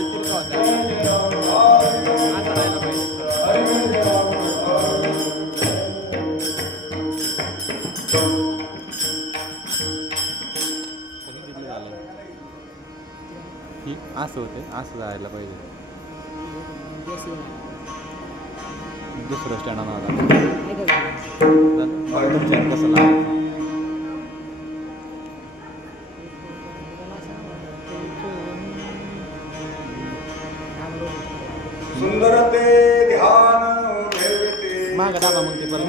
तिरका होता असं राहायला पाहिजे. बघितलं झालं की असं होते, असं जायला पाहिजे. दुसरं स्टँड आणा कसं लावायचं. सुंदर ते ध्यान ठेवते मागं टाका मग ते परत.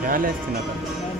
घ्यायला असते ना आता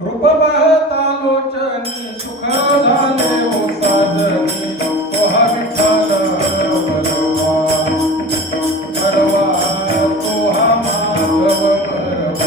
रूप पाहता लोचनी सुख झाले हो साजनी तोहा विठ्ठल हरवला परवा तोहा माधव परवा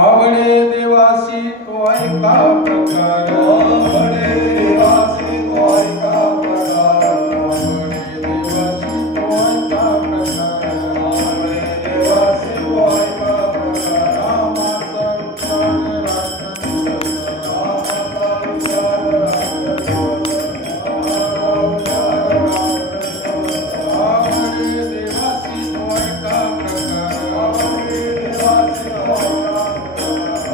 आवडे देवासी तो ऐका प्रकार आवडे देवासी तो ऐका प्रकार आवडे देवासी तो ऐका प्रकार आवडे देवासी तो ऐका प्रकार रामाचा उच्चार राष्ट्रनिवसा रामाचा उच्चार आवडे देवासी तो ऐका प्रकार आवडे देवासी तो ऐका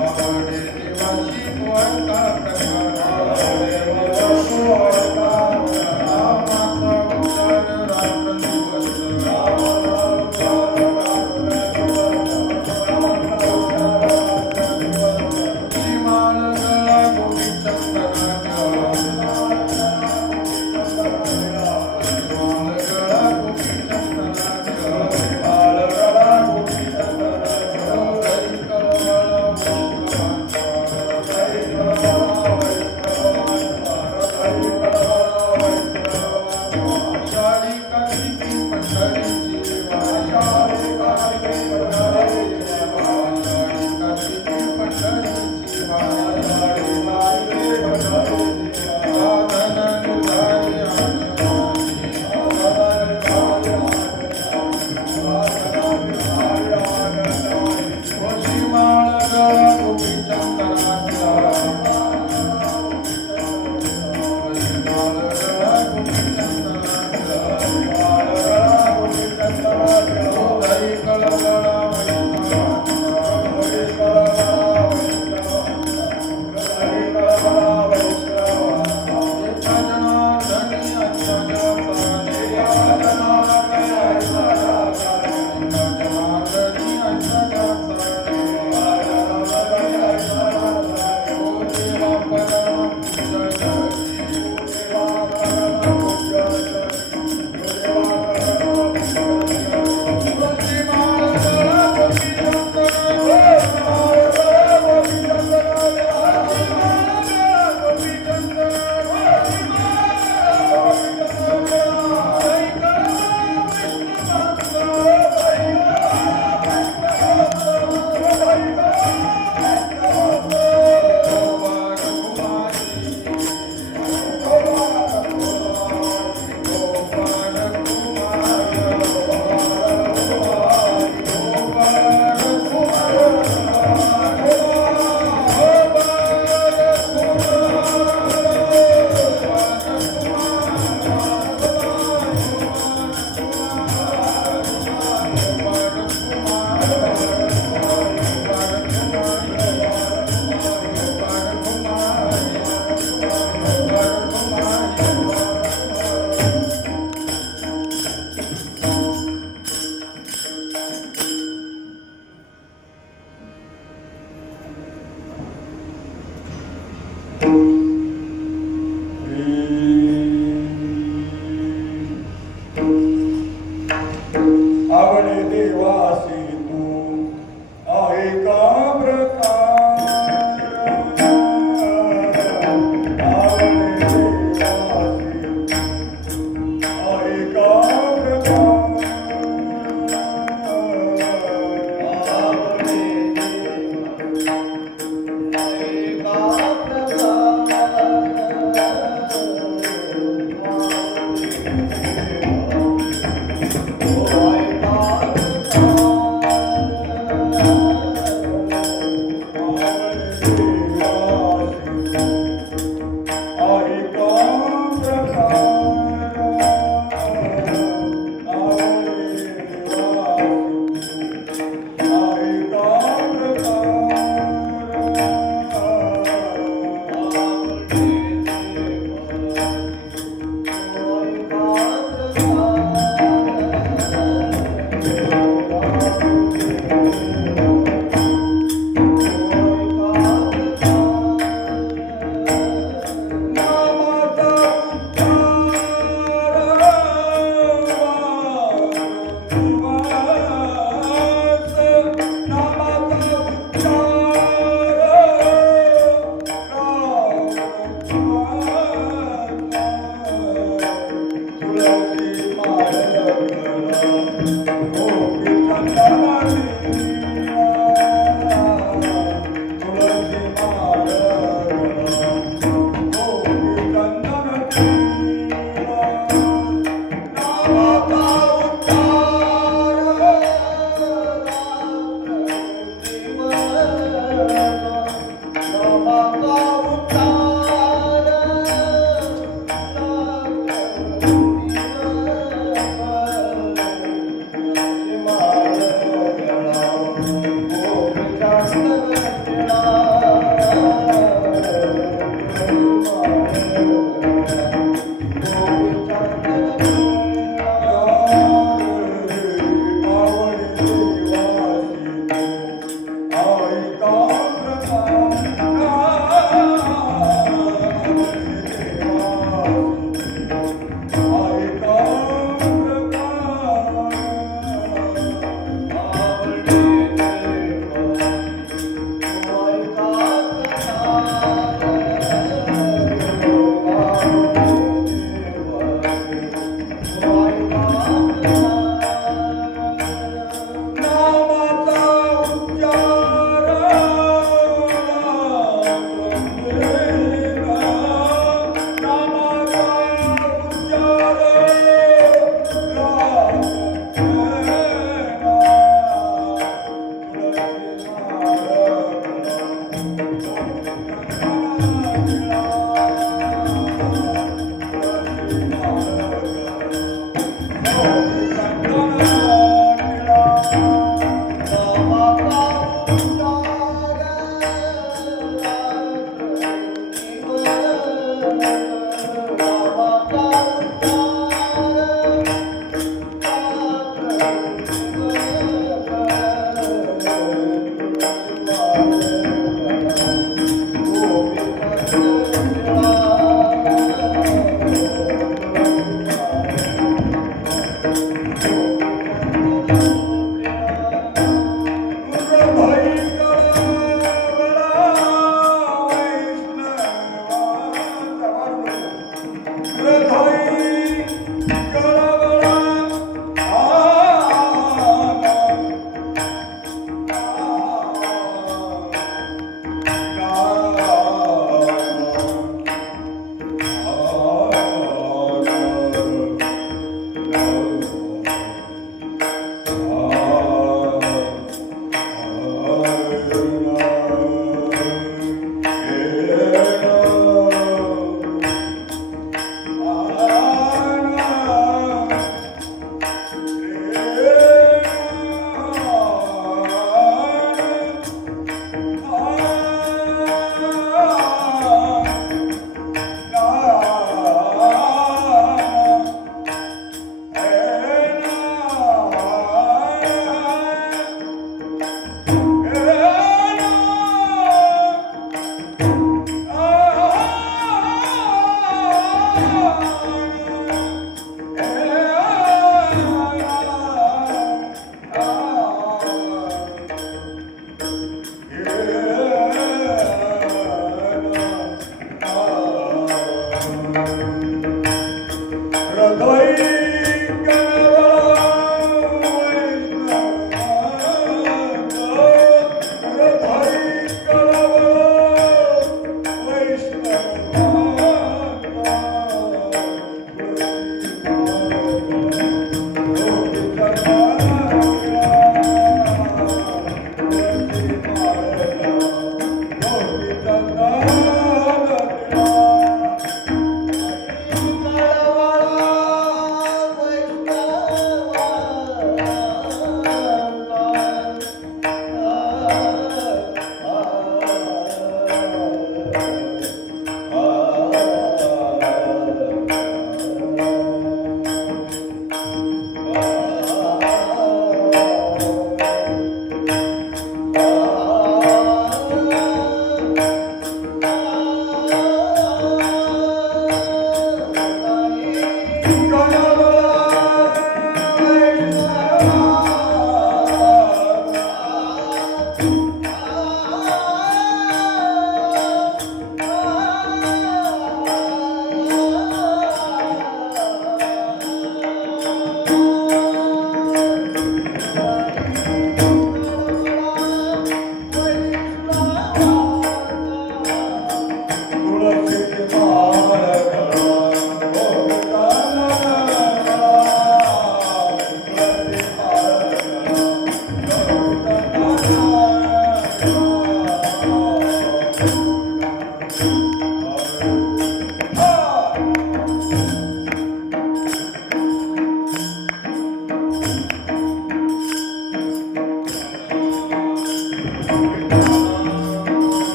आवडे देवासी तो ऐका प्रकार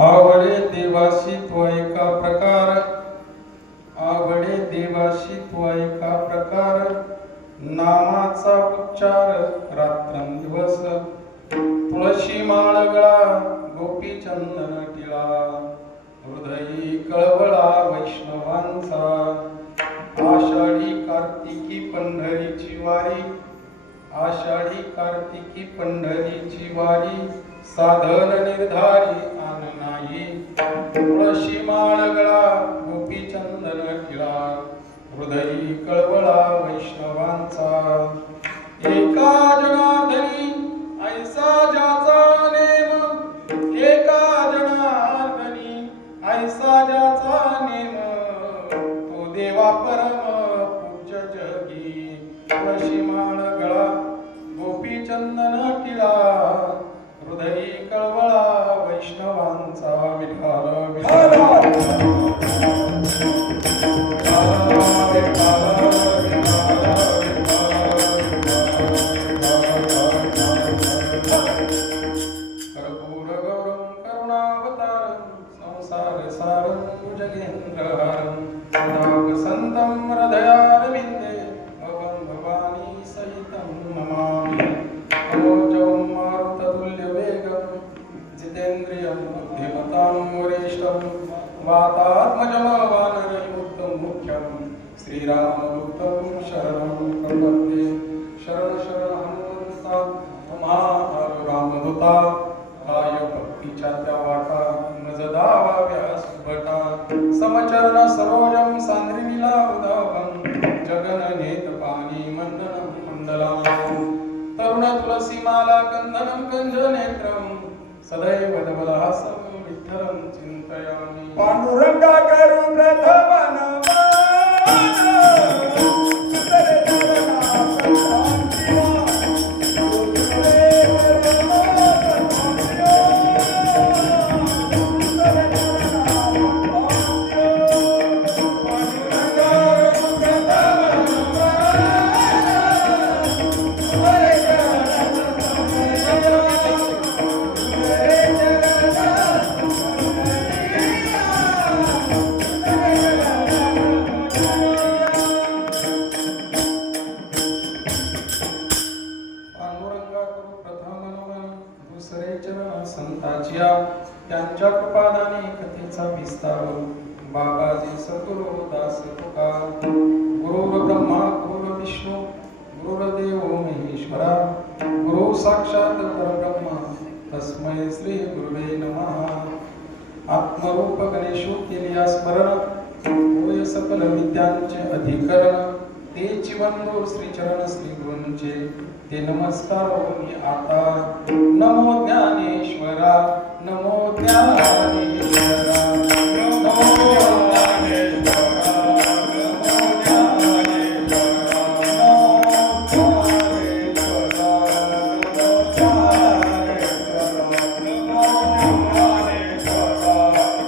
आवडे देवाशी तो एका प्रकार, आवडे देवाशी तो एका प्रकार, नामाचा उच्चार रात्रंदिवस, तुळशी माळगळा गोपी चंदन टिळा, हृदयी कळवळा वैष्णवांचा, आषाढी कार्तिकी पंढरीची वारी, आषाढी कार्तिकी पंढरीची वारी, साधन निर्धारी आन नाही, तुळशी माळगळा गोपी चंदन टिळा, हृदयी कळवळा वैष्णवांचा, एका जनार्दनी ऐसा ज्याचा नेम, एका जनार्दनी ऐसा ज्याचा नेम, तो देवा परम पूज्य जगी, तुळशी माळगळा गोपी चंदन टिळा, हृदय जितेन्द्रियं बुद्धिमतां वरिष्ठं वातात्मजं वानरयूतं मुख्यं श्रीरामदूतं शरणं प्रपद्ये शरण शरण हनुमंता तुम्हा रामदूता काय भक्तीच्या त्या वाटा नजदावा व्यासभटा समचरण सरोजं सांद्रिनीला उदावं जगननेत पाणी मंडनं मंडलां तरुण तुलसीमाला कंदनं कंजनेत्रं सदैव धवलहासं विठ्ठलं चिन्तयामि पांडुरंगा करू प्रथम नमन संतांच्या त्यांच्या कृपादाने कथेचा विस्तार बाबाजी सद्गुरु दास तुका गुरु ब्रह्मा गुरु विष्णू गुरुदेव महेश्वरा गुरु साक्षात परब्रह्म तस्मै श्री गुरुवे नमः आत्मरूप गणेशो केलिया स्मरण होय सकल विद्यांचे अधिकरण ते जीवनदो श्री चरण श्री गुरूंचे ते नमस्कार मी आता नमो ज्ञानेश्वरा नमो ज्ञानेश्वरा नमो ज्ञानेश्वरा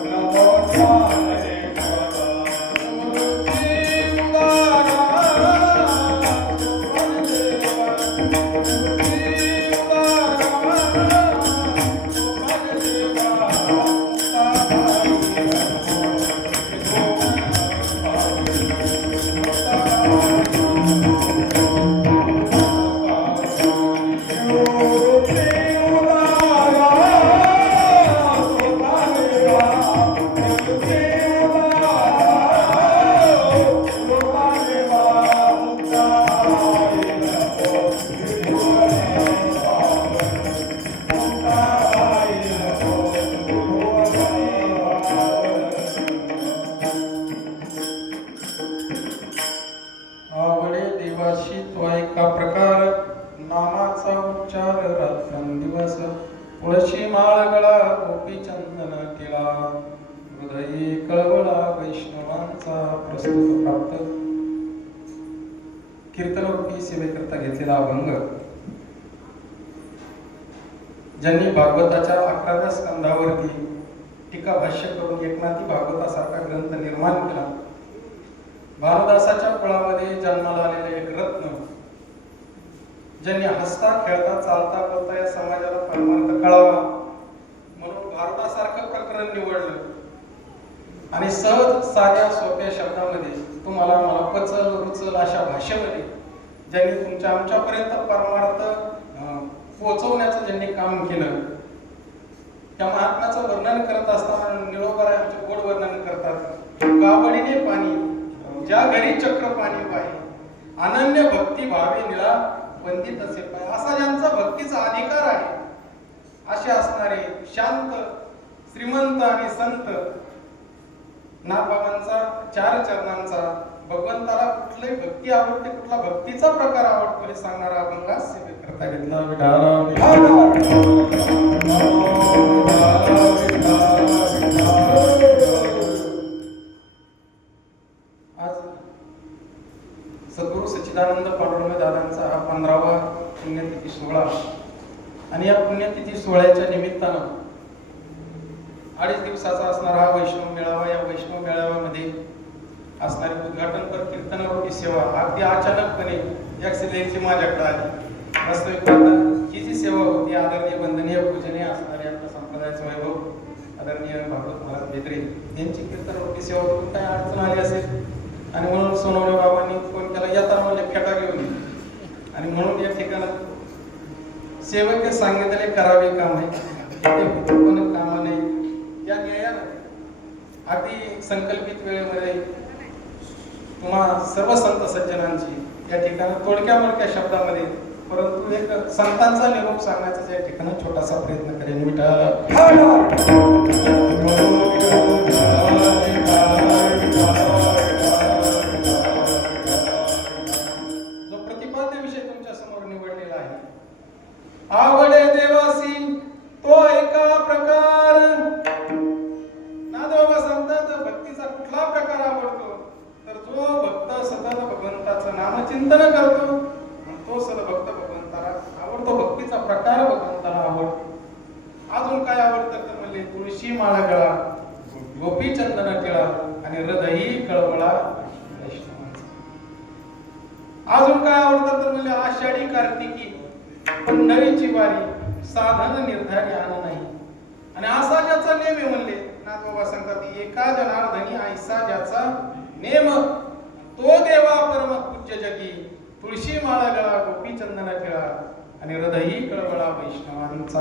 नमो ज्ञानेश्वरा आवडे देवाशी तो एका प्रकार नामाचा उच्चार रात्रंदिवस तुळशी माळ गळा गोपी चंदन केला हृदयी कळवळा वैष्णवांचा प्रस्तुत प्राप्त कीर्तनरूपी सेवेकरता घेतलेला अभंग ज्यांनी भागवताच्या 11व्या स्कंदावरती टीका भाष्य करून एकनाथी भागवतासारखा ग्रंथ निर्माण केला भारदासाच्या कुळामध्ये जन्माला आलेले एक रत्न ज्यांनी हसता खेळता चालता बोलता या समाजाला परमार्थ कळावा म्हणून भारतासारखं प्रकरण निवडलं आणि सहज साध्या सोप्या शब्दामध्ये तुम्हाला मला पचल रुचल अशा भाषेमध्ये ज्यांनी तुमच्या आमच्यापर्यंत परमार्थ पोहोचवण्याचं ज्यांनी काम केलं त्या महात्म्याचं वर्णन करत असताना निळोबाराय आमचे गोड वर्णन करतात कावडीने पाणी ज्या घरी चक्र पाणी पाहिजे अनन्य भक्ती भावे निळा वंदित असे पाय असा ज्यांचा भक्तीचा अधिकार आहे असे असणारे शांत श्रीमंत आणि संत नाथबाबांचा 4 चरणांचा भगवंताला कुठली भक्ती आवडते कुठला भक्तीचा प्रकार आवडतो हे सांगणारा अभंग सेवेकरता घेतला विठाला आज सद्गुरु सच्चिदानंद पांडुरंग दादांचा हा 15वा पुण्यतिथी सोहळा आणि या पुण्यतिथी सोहळ्याच्या निमित्तानं 2.5 दिवसाचा असणारा हा वैष्णव मेळावा या वैष्णव मेळाव्यामध्ये असणारी उद्घाटनपर कीर्तनारूपी सेवा अगदी अचानकपणे एक्सिलेंटची माझ्याकडे आली वास्तविक ही जी सेवा होती आदरणीय वंदनीय पूजनीय असणारे आपल्या संप्रदायाचे वैभव आदरणीय भागवत महाराज बेदरे यांची कीर्तनारूपी सेवा करून काय अडचण आली असेल आणि म्हणून सोनवणे बाबांनी फोन केला येताना मला फेटा घेऊन आणि म्हणून या ठिकाणी सेवक सांगितले करावे काम आहे जिथे पण कामा नाही या ध्येयानं अगदी संकल्पित वेळेमध्ये तुम्हा सर्व संत सज्जनांची या ठिकाणी थोडक्या मोडक्या शब्दामध्ये परंतु एक संतांचा निरोप सांगण्याचा या ठिकाणी छोटासा प्रयत्न करेन. जो प्रतिपाद्य विषय तुमच्या समोर निवडलेला आहे, आवडे देवासी तो एका प्रकार. नादबाबा सांगतात भक्तीचा कुठला प्रकार आवडतो, तर जो भक्त सतत भगवंताचं नामचिंतन करतो तो सदभक्त भगवंताला आवडतो. भक्तीचा प्रकार भगवंताला आवडतो. अजून काय आवडतं तर म्हणजे तुळशी माळा गळा, गोपी चंदन टिळा आणि हृदयी कळवळा वैष्णवांचा. अजून काय आवडतं तर म्हणजे आषाढी कार्तिकी पंढरीची वारी, साधन निर्धारी आण नाही. आणि असा ज्याचा नेम आहे म्हणले नाथबाबा सांगतात, एका जनार्दनी ऐसा ज्याचा नेम तो देवा परम पूज्य जगी. तुळशी माळा गळा, गोपी चंदन टिळा आणि हृदयी कळवळा वैष्णवांचा.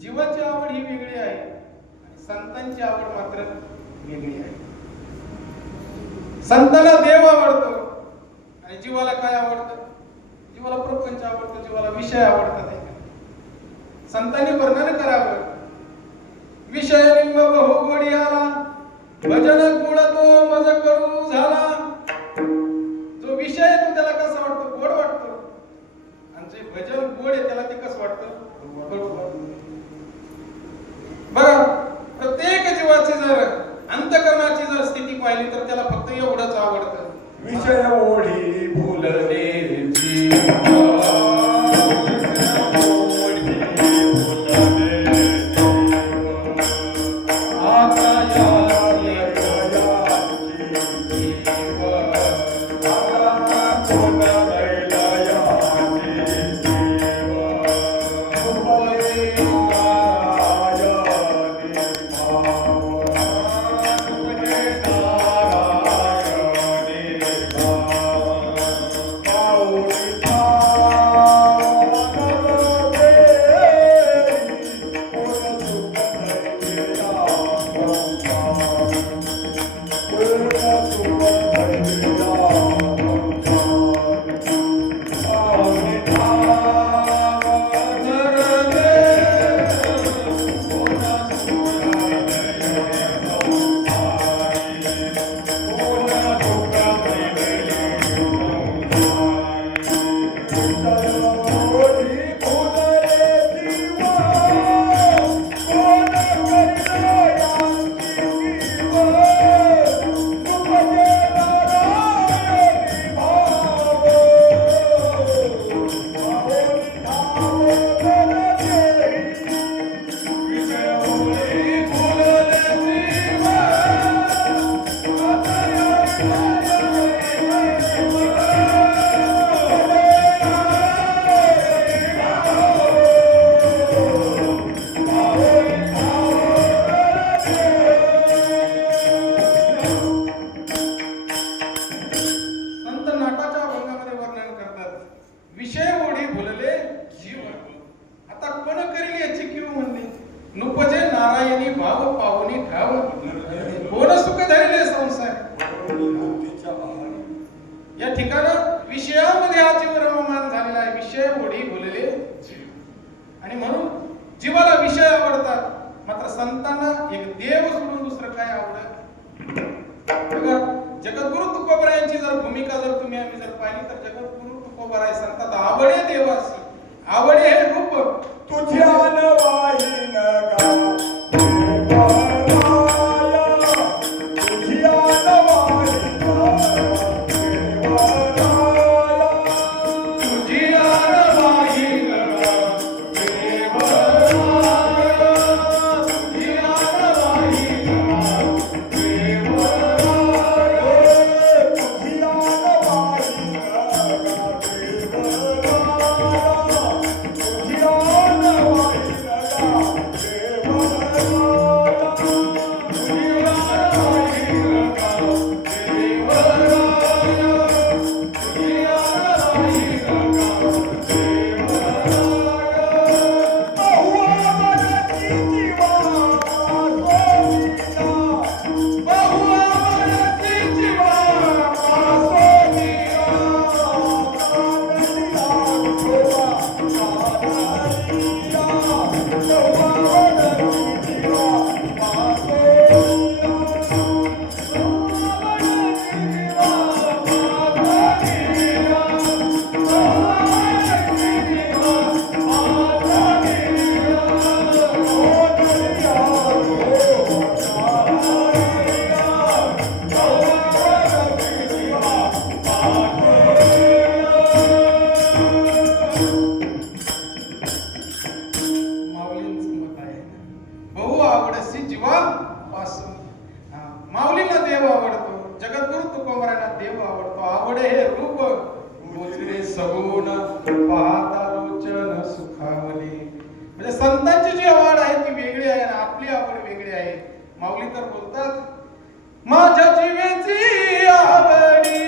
जीवाची आवड ही वेगळी आहे आणि संतांची आवड मात्र वेगळी आहे. संतांना देव आवडतो आणि जीवाला काय आवडतं? जीवाला प्रपंच आवडतो, जीवाला विषय आवडतात. संतांनी वर्णन करावं, विषय लिंब बहु गोडी आला, भजन गुळ तो मज करू झाला. जो विषय तो त्याला कसा वाटतो? गोड वाटतो. आणि जे भजन गोड आहे त्याला ते कसं वाटतं? गोड वाटतं. बघा, प्रत्येक जीवाची जर अंतःकरणाची जर स्थिती पाहिली तर त्याला फक्त एवढंच आवडतं, विषय ओढी भुलले या ठिकाणी विषयामध्ये हा जीव रममान झालेला आहे. विषय ओढी बोलले आणि म्हणून जीवाला विषय आवडतात, मात्र संतांना एक देव सोडून दुसरं काय आवडत. जगद्गुरु तुकोबरा यांची जर भूमिका जर तुम्ही आम्ही जर पाहिली तर जगद्गुरु तुकोबरा आहे सांगतात, आवडे देवासी आवडे हे रूप तुझ्या नवाहीन Dewa देव आवडतो. आवडे हे रूप मोजरे सगुण पाहता लोचन सुखावले. म्हणजे संतांची जी आवड आहे ती वेगळी आहे आणि आपली आवड वेगळी आहे. माऊली तर बोलतात माझ्या जीवेची आवडी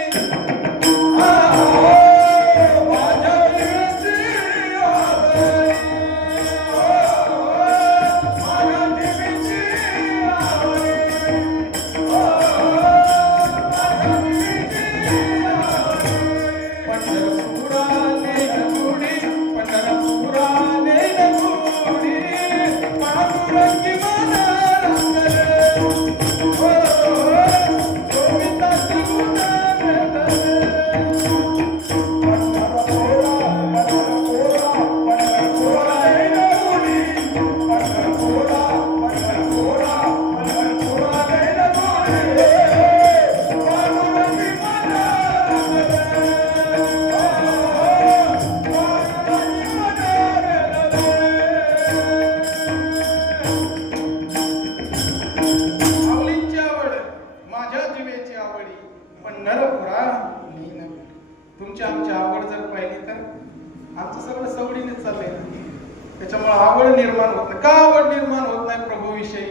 त्याच्यामुळे आवड निर्माण होत नाही. का आवड निर्माण होत नाही प्रभूविषयी?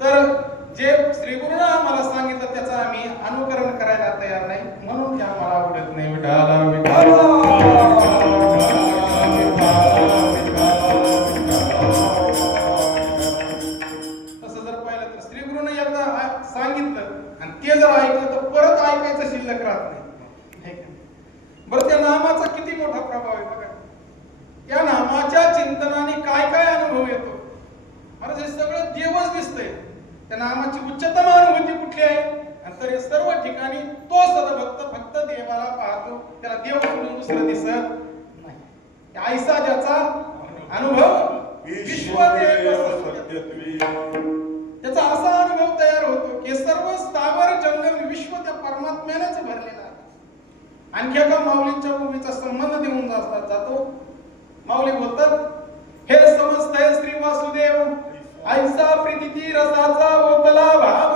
तर जे श्रीगुरूंना आम्हाला सांगितलं त्याचं आम्ही अनुकरण करायला तयार नाही, म्हणून ते आम्हाला आवडत नाही. विठाला विठाला तसं जर पाहिलं तर श्रीगुरूंना एकदा सांगितलं आणि ते जर ऐकलं तर परत ऐकायचं शिल्लक राहत नाही. बरं, त्या नामाचा किती मोठा प्रभाव आहे बघा. या नामाच्या चिंतनाने काय काय अनुभव येतो. महाराज हे सगळं देवच दिसतंय. त्या नामाची उच्चतम अनुभूती कुठली आहे? तर हे सर्व ठिकाणी तो सदभक्त फक्त देवाला पाहतो, त्याला देव म्हणून दुसरं दिसत नाही. ऐसा ज्याचा अनुभव विश्वदेव सत्यत्वे, त्याचा असा अनुभव तयार होतो की सर्व स्थावर जंगम विश्व त्या परमात्म्यानेच भरलेला आहे. आणखी एका माऊलींच्या भूमीचा संबंध देऊन जातो. माऊली बोलतात हे समजतय श्री वासुदेव ऐसा प्रीती रसाचा ओतला भाव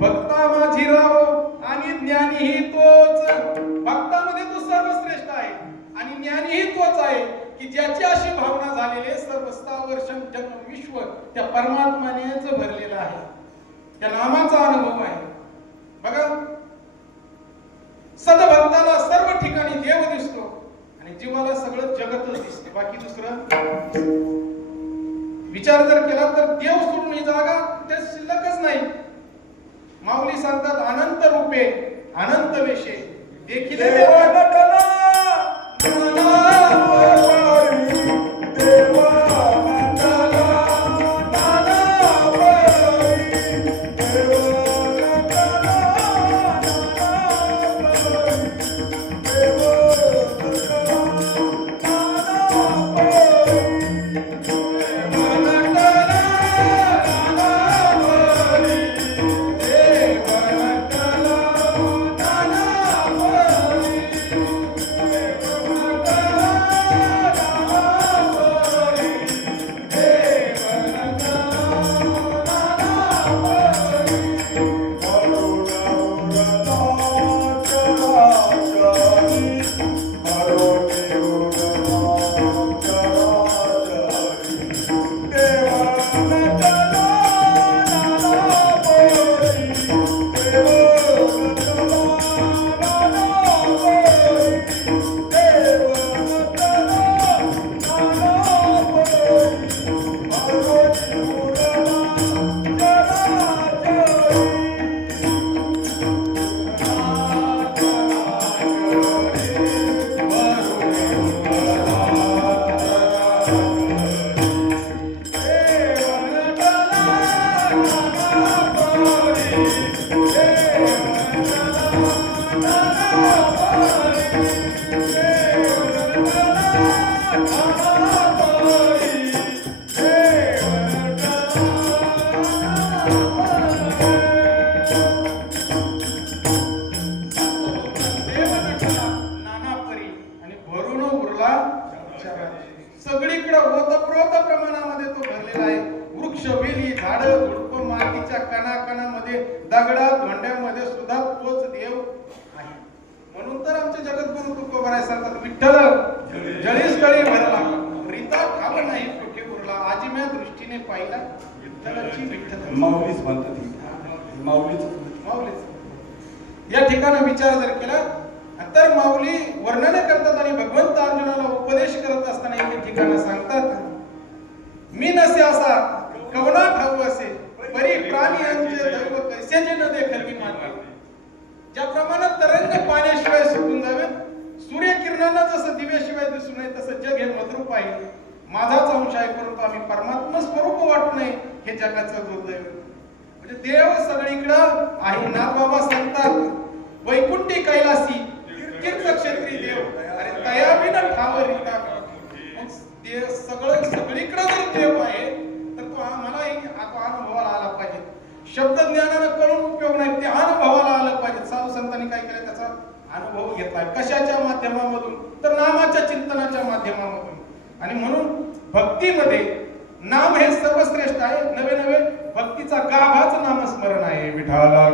भक्ता माझी राव आणि ज्ञानीही तोच. भक्तामध्ये तो सर्वश्रेष्ठ आहे आणि ज्ञानीही तोच आहे की ज्याची अशी भावना झालेली सर्व स्थावर जंगम विश्व त्या परमात्म्यानेच भरलेलं आहे. त्या नामाचा अनुभव आहे बघा. सदभक्ताला सर्व ठिकाणी देव दिसतो आणि जीवाला सगळं जगतच दिसते, बाकी दुसरं विचार जर केला तर देव सोडून ही जागा ते शिल्लकच नाही. माऊली सांगतात अनंत रूपे अनंत वेशे देखील सगळीकडे ओतप्रोत प्रमाणामध्ये तो भरलेला आहे. वृक्ष वेली झाड झुडप मातीच्या कणाकणामध्ये दगडात धोंड्यामध्ये सुद्धा तोच देव तुकोबाराय सांगतात विठ्ठल जळीस कळी भरला रीता ठाव नाही कुठे उरला आजिम्या दृष्टीने पाहिला विठ्ठलाची विठ्ठल माऊलीच म्हणतात ती. माऊलीच माऊलीच या ठिकाणी विचार जर केला तर माऊली वर्णन करतात आणि भगवंत अर्जुनाला उपदेश करत असताना या ठिकाणी सांगतात मी नसे असा कवना ठाऊ असे परी प्राणी यांचे दैव कैसे जे न देखलवी मानवी ज्याप्रमाणे तरंग पाण्याशिवाय सुकून जावे सूर्यकिरणांना जसं दिव्याशिवाय दिसू नये तसं जग हे मद्रूप आहे माझाच अंश आहे परंतु आम्ही परमात्मा स्वरूप वाटू नये हे जगाचं दुर्दैव म्हणजे देव सगळीकडं आहे नाथबाबा सांगतात वैकुंठी कैलासी तीर्थक्षेत्री देव अरे तयाविन ठाव रीता देव सगळीकडे जर देव आहे तर तो मलाही अनुभवाला आला पाहिजे शब्द ज्ञानानं कळून उपयोग नाही ते अनुभवाला आलं पाहिजे साधू संतांनी काय केलं त्याचा अनुभव घेतलाय कशाच्या माध्यमामधून तर नामाच्या चिंतनाच्या माध्यमामधून आणि म्हणून भक्तीमध्ये नाम हे सर्वश्रेष्ठ आहे नवे नवे भक्तीचा गाभाच नामस्मरण आहे विठाला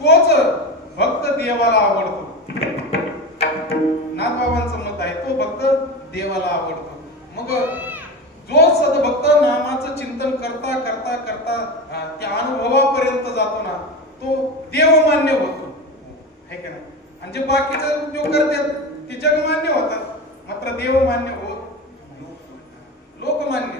तोच भक्त देवाला आवडतो नाथबाबांचं मत आहे तो भक्त देवाला आवडतो मग जो सद्भक्त नामाचं चिंतन करता करता करता त्या अनुभवापर्यंत जातो ना तो देवमान्य होतो है का नाही आणि जे बाकीचे उद्योग करतात ते जगमान्य होतात मात्र देवमान्य होत लोकमान्य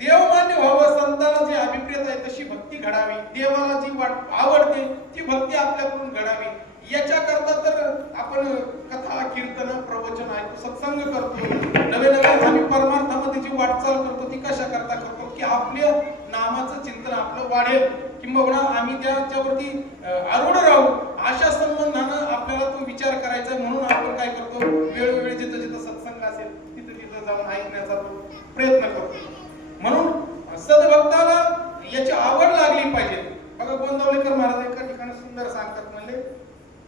देवमान्य व्हावं संतांना जी अभिप्रेत आहे तशी भक्ती घडावी देवाला जी आवडते ती भक्ती आपल्याकडून घडावी याच्याकरता तर आपण कथा कीर्तन प्रवचन ऐकतो सत्संग करतो नवे नवे आम्ही परमार्थामध्ये जी वाटचाल करतो ती कशा करता करतो की आपल्या नामाचं चिंतन आपलं वाढेल किंबहुना आम्ही त्याच्यावरती आरूढ राहू अशा संबंधानं आपल्याला तो विचार करायचा म्हणून आपण काय करतो वेळोवेळी जिथं जिथं सत्संग असेल तिथं तिथं जाऊन ऐकण्याचा प्रयत्न करतो म्हणून सद्भक्ताला याची आवड लागली पाहिजे बघा गोंदवलेकर महाराज एका ठिकाणी सुंदर सांगतात म्हणले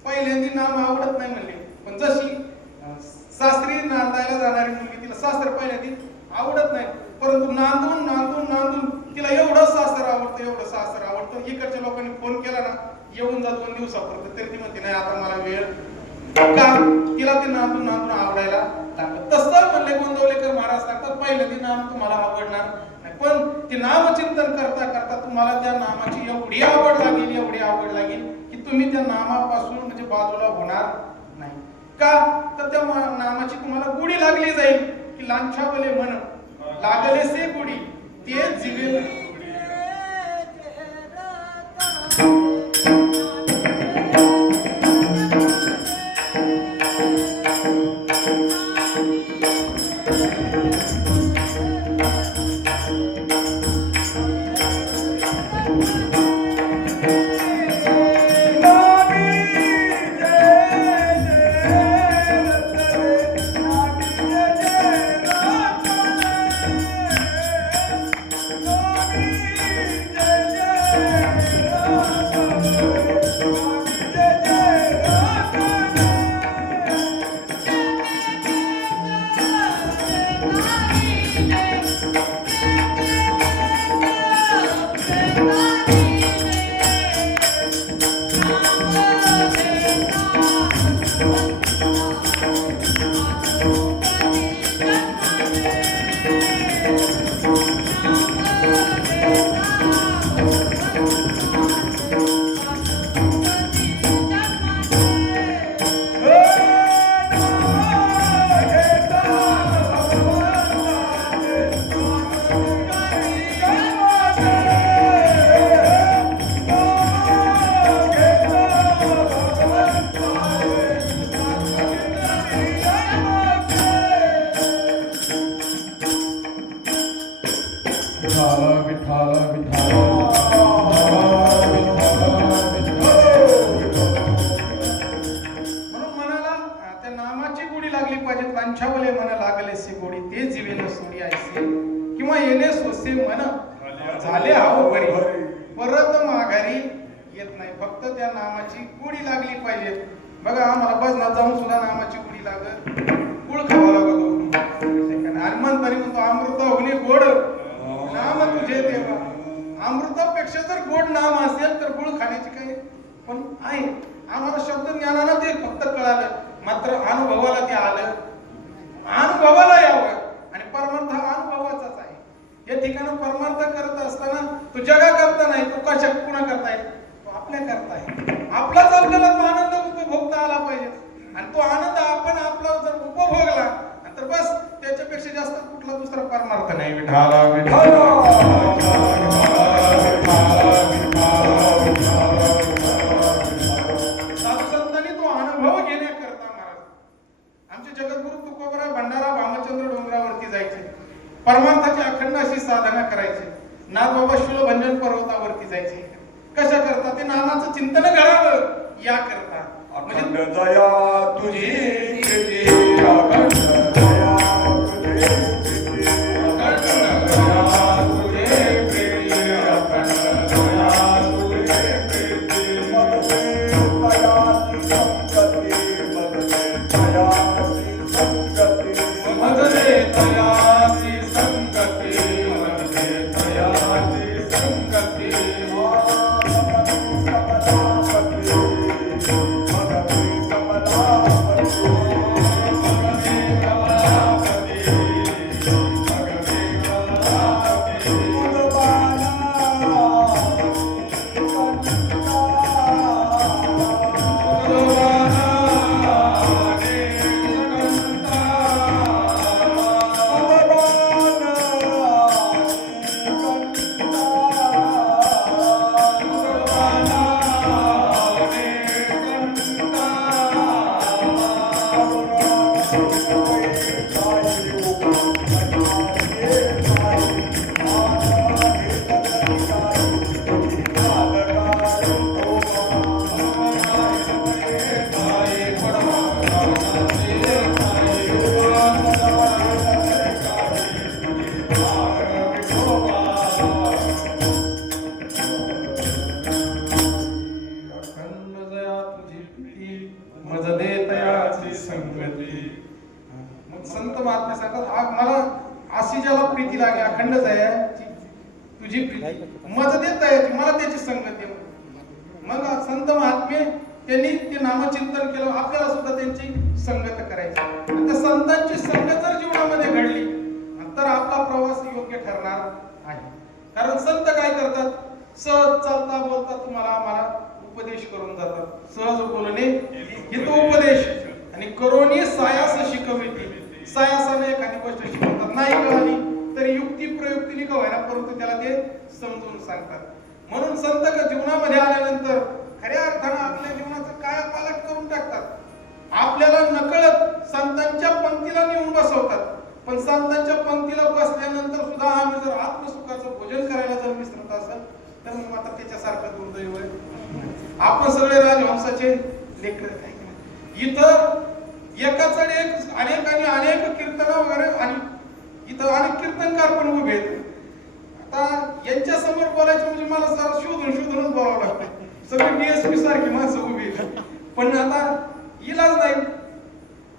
पहिल्यांदी नाम आवडत नाही म्हणले पण जशी सासरी नांदायला जाणारी मुलगी तिला सासर पहिल्यांदी आवडत नाही परंतु नांदून नांदून नांदून तिला एवढं सासर आवडतं इकडच्या लोकांनी फोन केला ना येऊन जा 2 दिवसापर्यंत तरी ती म्हणते नाही आता मला वेळ का तिला ते नांदून नांदून आवडायला लागलं तसं म्हणले गोंदवलेकर महाराज सांगतात पहिल्यांदी नाम तुम्हाला आवडणार नाही पण ते नामचिंतन करता करता तुम्हाला त्या नामाची एवढी आवड लागेल की तुम्ही त्या नामापासून म्हणजे बाजूला होणार नाही का तर त्या नामाची तुम्हाला गुढी लागली जाईल की लांछावले मन लागले से गुढी ते जिवे झाले हाव बरी परत माघारी येत नाही फक्त त्या नामाची गोडी लागली पाहिजे बघा आम्हाला भजनात जाऊन सुद्धा नामाची उडी लागत गुळ खावा लागतो आणि म्हणताना म्हणतो अमृता होणे गोड नाम तुझे देवा. अमृतापेक्षा जर गोड नाम असेल तर गुळ खाण्याची काही पण आहे. आम्हाला शब्द ज्ञानाला ते फक्त कळालं, मात्र अनुभवाला ते आलं. अनुभवाला यावं आणि परमार्थ हा अनुभवाचाच आहे. या ठिकाणी परमार्थ करत असताना तो जगा करता नाही, तो कशा कुणा करताय, तो आपल्या करताय. आपलाच आपल्याला तो आनंद उपभोगता आला पाहिजे आणि तो आनंद आपण आपला जर उपभोगला तर बस त्याच्यापेक्षा जास्त कुठला दुसरा परमार्थ नाही. विठाला साधू संतांनी तो अनुभव घेण्याकरता महाराज आमचे जगद्गुरु तुकोबराय भंडारा भामचंद्र डोंगरावरती जायचे, परमार्थाची अखंड अशी साधना करायची. नाथबाबा शूलभंजन पर्वतावरती जायचे. कशा करता? ते नामाचं चिंतन घडावं या करता. अखंड दया तुझी अखंड दया तुझे अखंड दया तुझे अखंड दया तुझे मदते दयाची संगती मदते दयाची संगती मदते दयाची संगती मदते दयाची संगती संत महात्मा सांगतात हा मला अशी ज्याला प्रीती लागे अखंड दयाची तुझी प्रीती मज देत दयाची मला त्याची संगती. मग संत महात्मे त्यांनी ते नामचिंतन केलं. आपल्याला सुद्धा त्यांची संगत करायची. त्या संतांची संगत जर जीवनामध्ये घडली तर आपला प्रवास योग्य ठरणार आहे. कारण संत काय करतात? सहज चालता बोलता तुम्हाला आम्हाला उपदेश करून जातात. सहज बोलणे हित उपदेश आणि करोनी सायास शिकविती. सायासाने एखादी गोष्ट शिकवतात, नाही कळली तरी युक्ती प्रयुक्तीने का होईना परंतु त्याला ते समजून सांगतात. म्हणून संत जीवनामध्ये आल्यानंतर खऱ्या अर्थानं आपल्या जीवनाचं कायापालट करून टाकतात. आपल्याला नकळत संतांच्या पंक्तीला नेऊन बसवतात. पण संतांच्या पंक्तीला बसल्यानंतर सुद्धा आम्ही जर आत्मसुखाचं भोजन करायला जर विसरत असेल तर मग आता त्याच्यासारखं दुर्दैव आहे. आपण सगळे राजवंशाचे लेकर आहे. इथं एकाचड एक अनेकांनी अनेक कीर्तन वगैरे आणि इथं अनेक कीर्तनकार पण उभे आहेत. आता यांच्या समोर बोलायचं म्हणजे मला जरा शोधूनच बोलावं लागतं. सगळी डीएसपी सारखी माणसं उभी आहेत. पण आता इलाज नाही,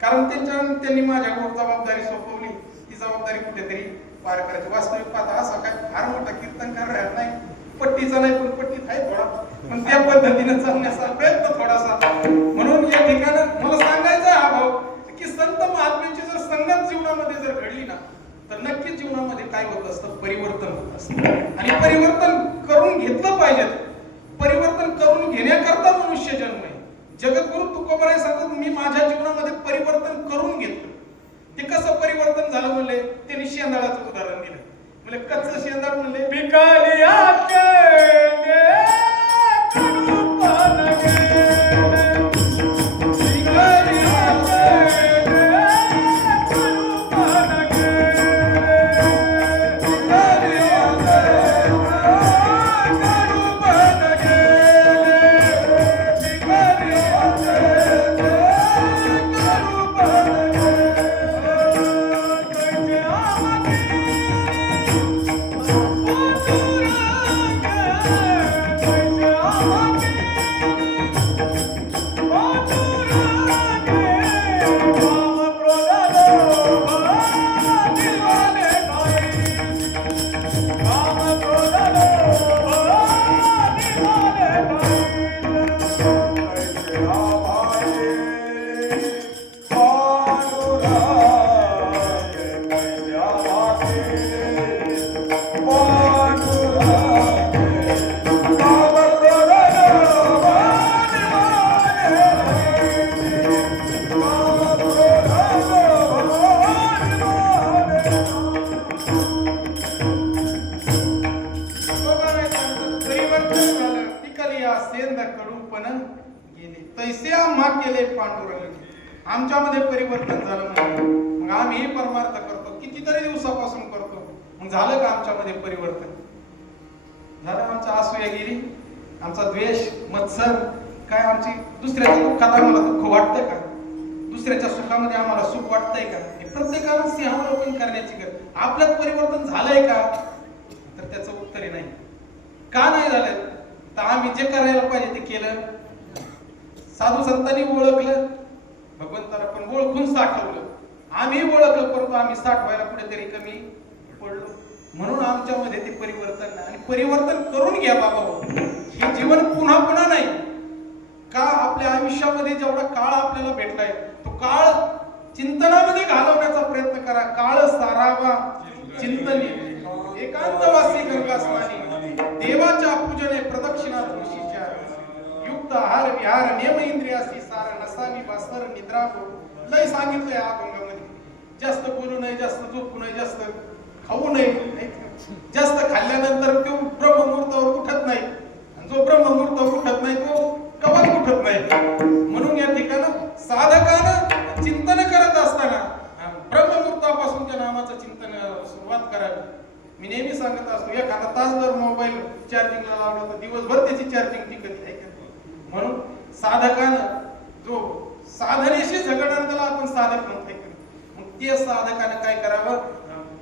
कारण त्यांनी माझ्यावर जबाबदारी सोपवली. ती जबाबदारी कुठेतरी पार करायची. वास्तविक पाहता असा काय फार मोठा कीर्तनकार राहत नाही. पट्टीचा नाही पण पट्टीत आहे थोडा, पण त्या पद्धतीने चालण्याचा प्रयत्न थोडासा. म्हणून या ठिकाणी मला सांगायचं हा भाव की संत महात्म्यांची जर संगत जीवनामध्ये जर घडली ना तर नक्कीच जीवनामध्ये काय होत असतं? परिवर्तन होत असतं. आणि परिवर्तन करून घेतलं पाहिजे. परिवर्तन करून घेण्याकरता मनुष्य जन्म आहे. जगद्गुरु तुकोबराय सांगतात मी माझ्या जीवनामध्ये परिवर्तन करून घेतलं. ते कसं परिवर्तन झालं म्हणले? त्यांनी शेंदाळाचं उदाहरण दिलं. म्हणजे कच्चं शेंदाळ म्हणले पिकाली तैसे आम्हा केले पांडुरंग, आमच्यामध्ये परिवर्तन झालं म्हणजे मग आम्ही हे परमार्थ करतो, कितीतरी दिवसापासून करतो, मग झालं का आमच्यामध्ये परिवर्तन? झालं? आमचा असूया गेली, आमचा द्वेष मत्सर काय, आमची दुसऱ्याच्या दुःखात आम्हाला दुःख वाटतं का? दुसऱ्याच्या सुखामध्ये आम्हाला सुख वाटतंय का? हे प्रत्येकाला सिंहावलोकन करण्याची गरज. आपल्यात परिवर्तन झालंय का? तर त्याचं उत्तर नाही. का नाही झालं? तर आम्ही जे करायला पाहिजे ते केलं. साधू संतांनी ओळखलं भगवंताला, पण ओळखून साठवलं. आम्ही ओळखलं परंतु आम्ही साठवायला कुठेतरी कमी पडलो. म्हणून आमच्यामध्ये ते परिवर्तन नाही. आणि परिवर्तन करून घ्या बाबा. हे जीवन पुन्हा पुन्हा नाही का? आपल्या आयुष्यामध्ये जेवढा काळ आपल्याला भेटलाय तो काळ चिंतनामध्ये घालवण्याचा प्रयत्न करा. काळ सारावा चिंतनी, एकांतवासी गंगास्नानी, देवाच्या पूजने प्रदक्षिणा तुळशीच्या, युक्त आहार विहार नेम इंद्रियासी सार, नसावी वासर निद्रा. लय सांगितलंय अभंगामध्ये. जास्त बोलू नये, जास्त झोपू नये, जास्त खाऊ नये. जास्त खाल्ल्यानंतर तो ब्रह्ममुहूर्तावर उठत नाही, आणि जो ब्रह्ममुहूर्तावर उठत नाही तो कवच उठत नाही. म्हणून या ठिकाणी साधकानं चिंतन करत असताना ब्रह्ममुहूर्तापासून त्या नामाचं चिंतन सुरुवात करावी. मी नेहमी सांगत असतो, एखादा तास जर मोबाईल चार्जिंगला लावला तर दिवसभर त्याची चार्जिंग टिकत नाही. म्हणून साधकानं जो साधनेशी झगडणार त्याला आपण साधक म्हणतोय. मग ते साधकानं काय करावं?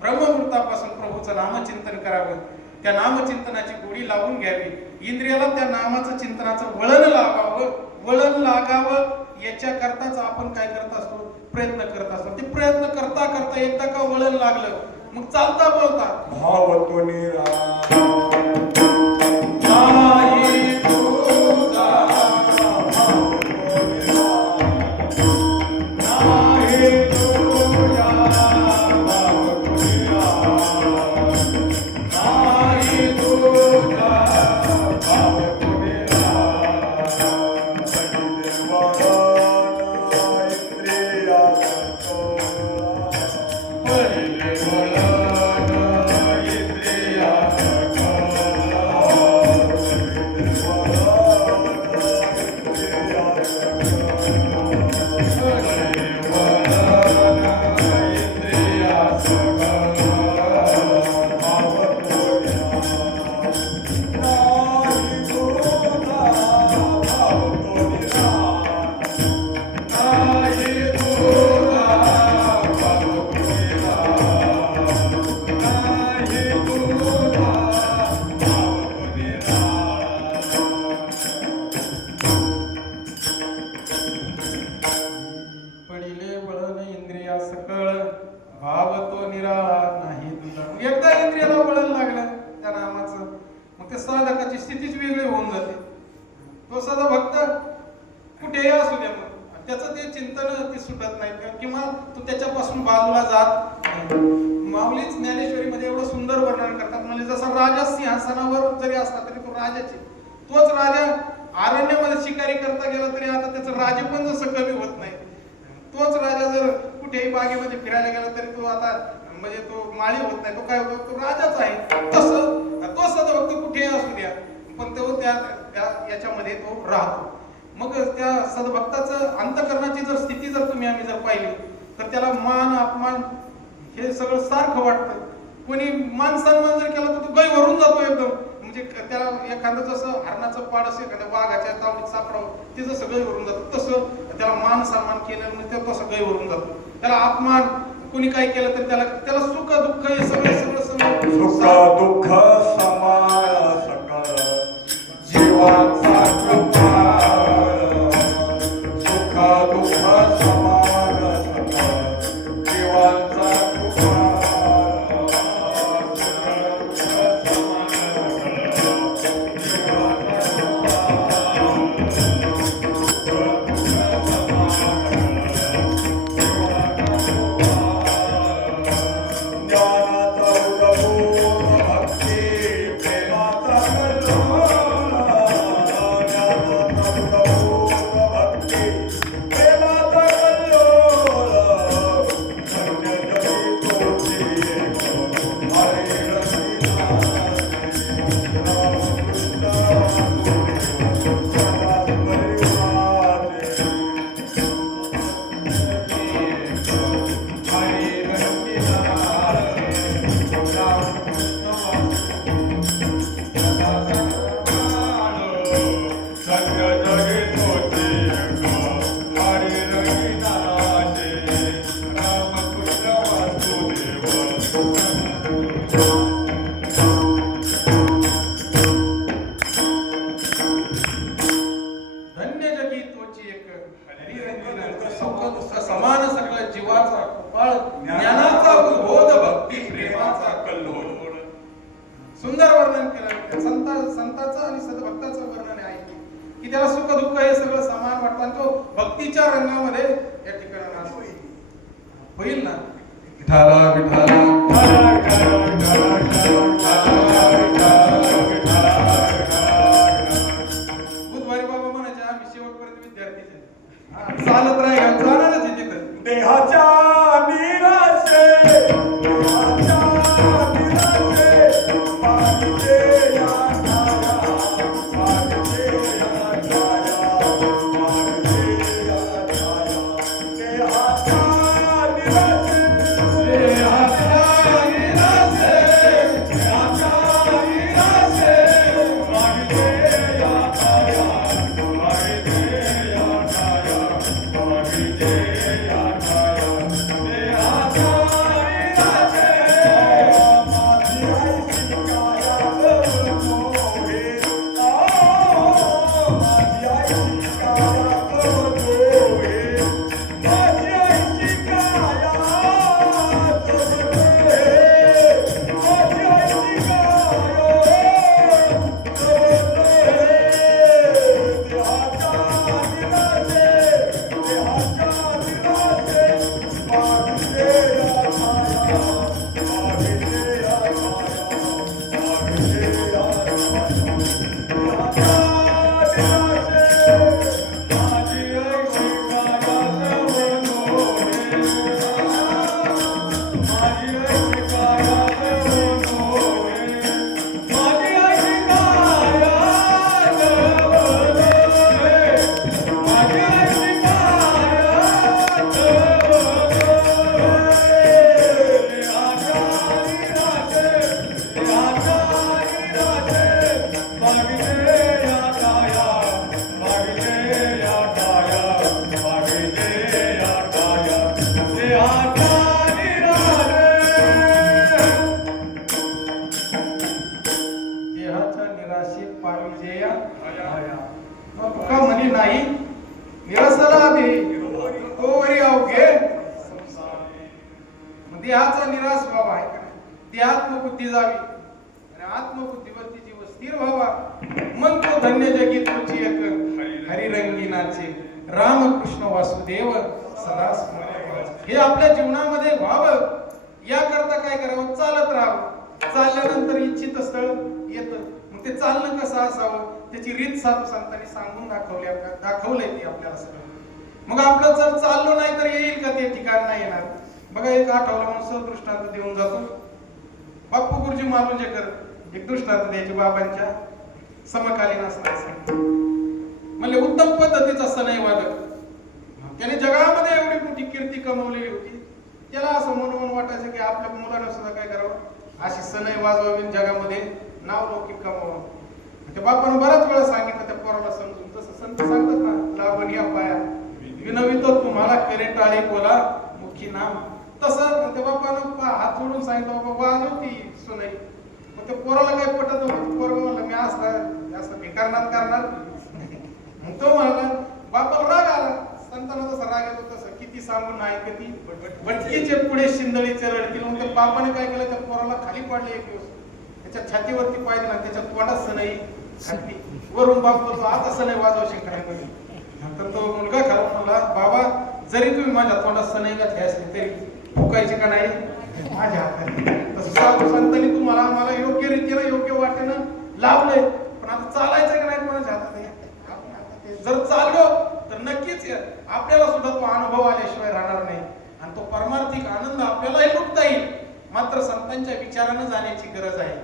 ब्रह्ममुहूर्तापासून प्रभूचं नामचिंतन करावं. त्या नामचिंतनाची गोडी लावून घ्यावी. इंद्रियाला त्या नामाचं चिंतनाचं वळण लागावं. वळण लागावं याच्या करताच आपण काय करत असतो? प्रयत्न करत असतो. ते प्रयत्न करता करता एकदा का वळण लागलं मग चालता बोलता भाव तो निराळा. साधकाची स्थितीच वेगळी होऊन जाते. तो साधा भक्त कुठेही असू द्या मग त्याचं ते चिंतन ते सुटत नाही, किंवा तो त्याच्यापासून बाजूला जात नाही. माऊलीच ज्ञानेश्वरीमध्ये एवढं सुंदर वर्णन करतात, म्हणजे जसा राजा सिंहासनावर जरी असला तरी तो राजाचे, तोच राजा अरण्यामध्ये शिकारी करता गेला तरी आता त्याचं राजे पण जसं कमी होत नाही. तोच राजा जर कुठेही बागेमध्ये फिरायला गेला तरी तो आता म्हणजे तो माळी होत नाही, तो काय होतो, तो राजाच आहे. तसं तो सदभक्त कुठेही असू द्या पण तो त्या याच्यामध्ये तो राहतो. मग त्या सदभक्ताचं अंतःकरणाची जर स्थिती जर आम्ही जर पाहिली तर त्याला मान अपमान हे सगळं सारखं वाटतं. कोणी मान सन्मान जर केला तर तो गै भरून जातो एकदम, म्हणजे त्याला एखादं जसं हरणाचं पाड असेल एखाद्या वाघाच्या तावडीत सापडावं ते जसं गै भरून जातं, तसं त्याला मान सन्मान केल्यामुळे ते तसं गै भरून जातो. त्याला अपमान कोणी काय केलं तर त्याला सुख दुःख हे सगळं सुख दुःख समान सकळ जीवाचा कृपाळ. सुख दुःख समान सकळ जीवाचा कृपाळ. सुख दुःख समान सगळं जीवाचा कपाळ ज्ञानाचा उद्बोध भक्ती प्रेमाचा कल्लोळ. सुंदर वर्णन केलं संताचं आणि सद्भक्ताचं वर्णन आहे की त्याला सुख दुःख हे सगळं समान वाटतं आणि तो भक्तीच्या रंगामध्ये या ठिकाणी नाच होईल ना. विठाला विठाला बुधवारी बाबा म्हणायचे आम्ही शेवटपर्यंत विद्यार्थीच आहे. चालत राहील जाणारच आहे तिथं. देहाच्या निराशे देहाच्या निराशे मागे या छाया मागे या छाया मागे या छाया देहाच्या निराशे देहाच्या निराशे देहाच्या निराशे मागे या छाया मागे या छाया मागे या छाया देहाच्या निराशे माझी आई शिकाया मोहे माझी आई शिकाया मोहे माझी आई शिकाया माझी आई देहाच्या निराशेत पाविजे या छाया. तुका म्हणी नाही निरसला दे तोवरी अवघे संसारे. मग देहाचा निराश व्हावा आहे का नाही? देहात्मबुद्धी जावी आणि आत्मबुद्धीवरती जीव स्थिर व्हावा. मन तो धन्य जगी तुझी एक हरिरंगीनाचे रामकृष्ण वासुदेव सदा स्मरण. हे आपल्या जीवनामध्ये व्हावं याकरता काय करावं? चालत राहावं. चालल्यानंतर इच्छित स्थळ येतं. मग ते चालणं कसं असावं त्याची रीत साधू संतांनी सांगून दाखवलंय ते आपल्याला सगळं. मग आपलं जर चाललो नाही तर येईल का ते ठिकाण? नाही येणार. बघा एक आठवला म्हणून सहज दृष्टांत देऊन जातो. बाप्पू गुरुजी मालुंजेकर एक दृष्टांत द्यायचे बाबांच्या समकालीन असण्याचं. म्हणजे उत्तम पद्धतीचा सनई वादक. त्याने जगामध्ये एवढी मोठी कीर्ती कमवलेली होती. त्याला असं म्हणून वाटायचं की आपल्या मुलांना सुद्धा काय करावं, अशी सनई वाजवावी, जगामध्ये नाव लौकिक कमावं. त्या बापानं बराच वेळा सांगितलं त्या पोराला समजून, जसं संत सांगतात ना, लावण या पाया विनवितो तुम्हाला करे टाळे बोला मुखी नाम. तसं त्या बापानं हात जोडून सांगितलं, बाबा वाजवती सुनई. मग त्या पोराला काय पटत नव्हतं. पोरग म्हणलं मी असं भिकारनाथ करणार. मग तो म्हणला, बापाला राग आला. संतांना जसा राग येतो तसं किती सांगून नाही कधी भटकीचे पुढे शिंदळीचे रडतील. मग त्या बापाने काय केलं, त्या पोराला खाली पाडले एक दिवस. त्याच्या छातीवरती पाय दिला, त्याच्या तोंडात सनई घातली. वरून बाप बोलतो आता सनई वाजवशील का नाही? नंतर तो मुलगा खरा म्हणला, बाबा जरी तुम्ही माझ्या तोंडात सनई घातली असली तरी फुकायची का नाही माझ्या हाताने. तसं साधू संतांनी तुम्हाला आम्हाला योग्य रीतीनं योग्य वाटेनं लावलंय, पण आता चालायचं का नाही कोणाच्या हातात? जर चाललो तर नक्कीच आपल्याला सुद्धा तो अनुभव आल्याशिवाय राहणार नाही आणि तो परमार्थिक आनंद आपल्यालाही लुटता येईल. मात्र संतांच्या विचारानं जाण्याची गरज आहे.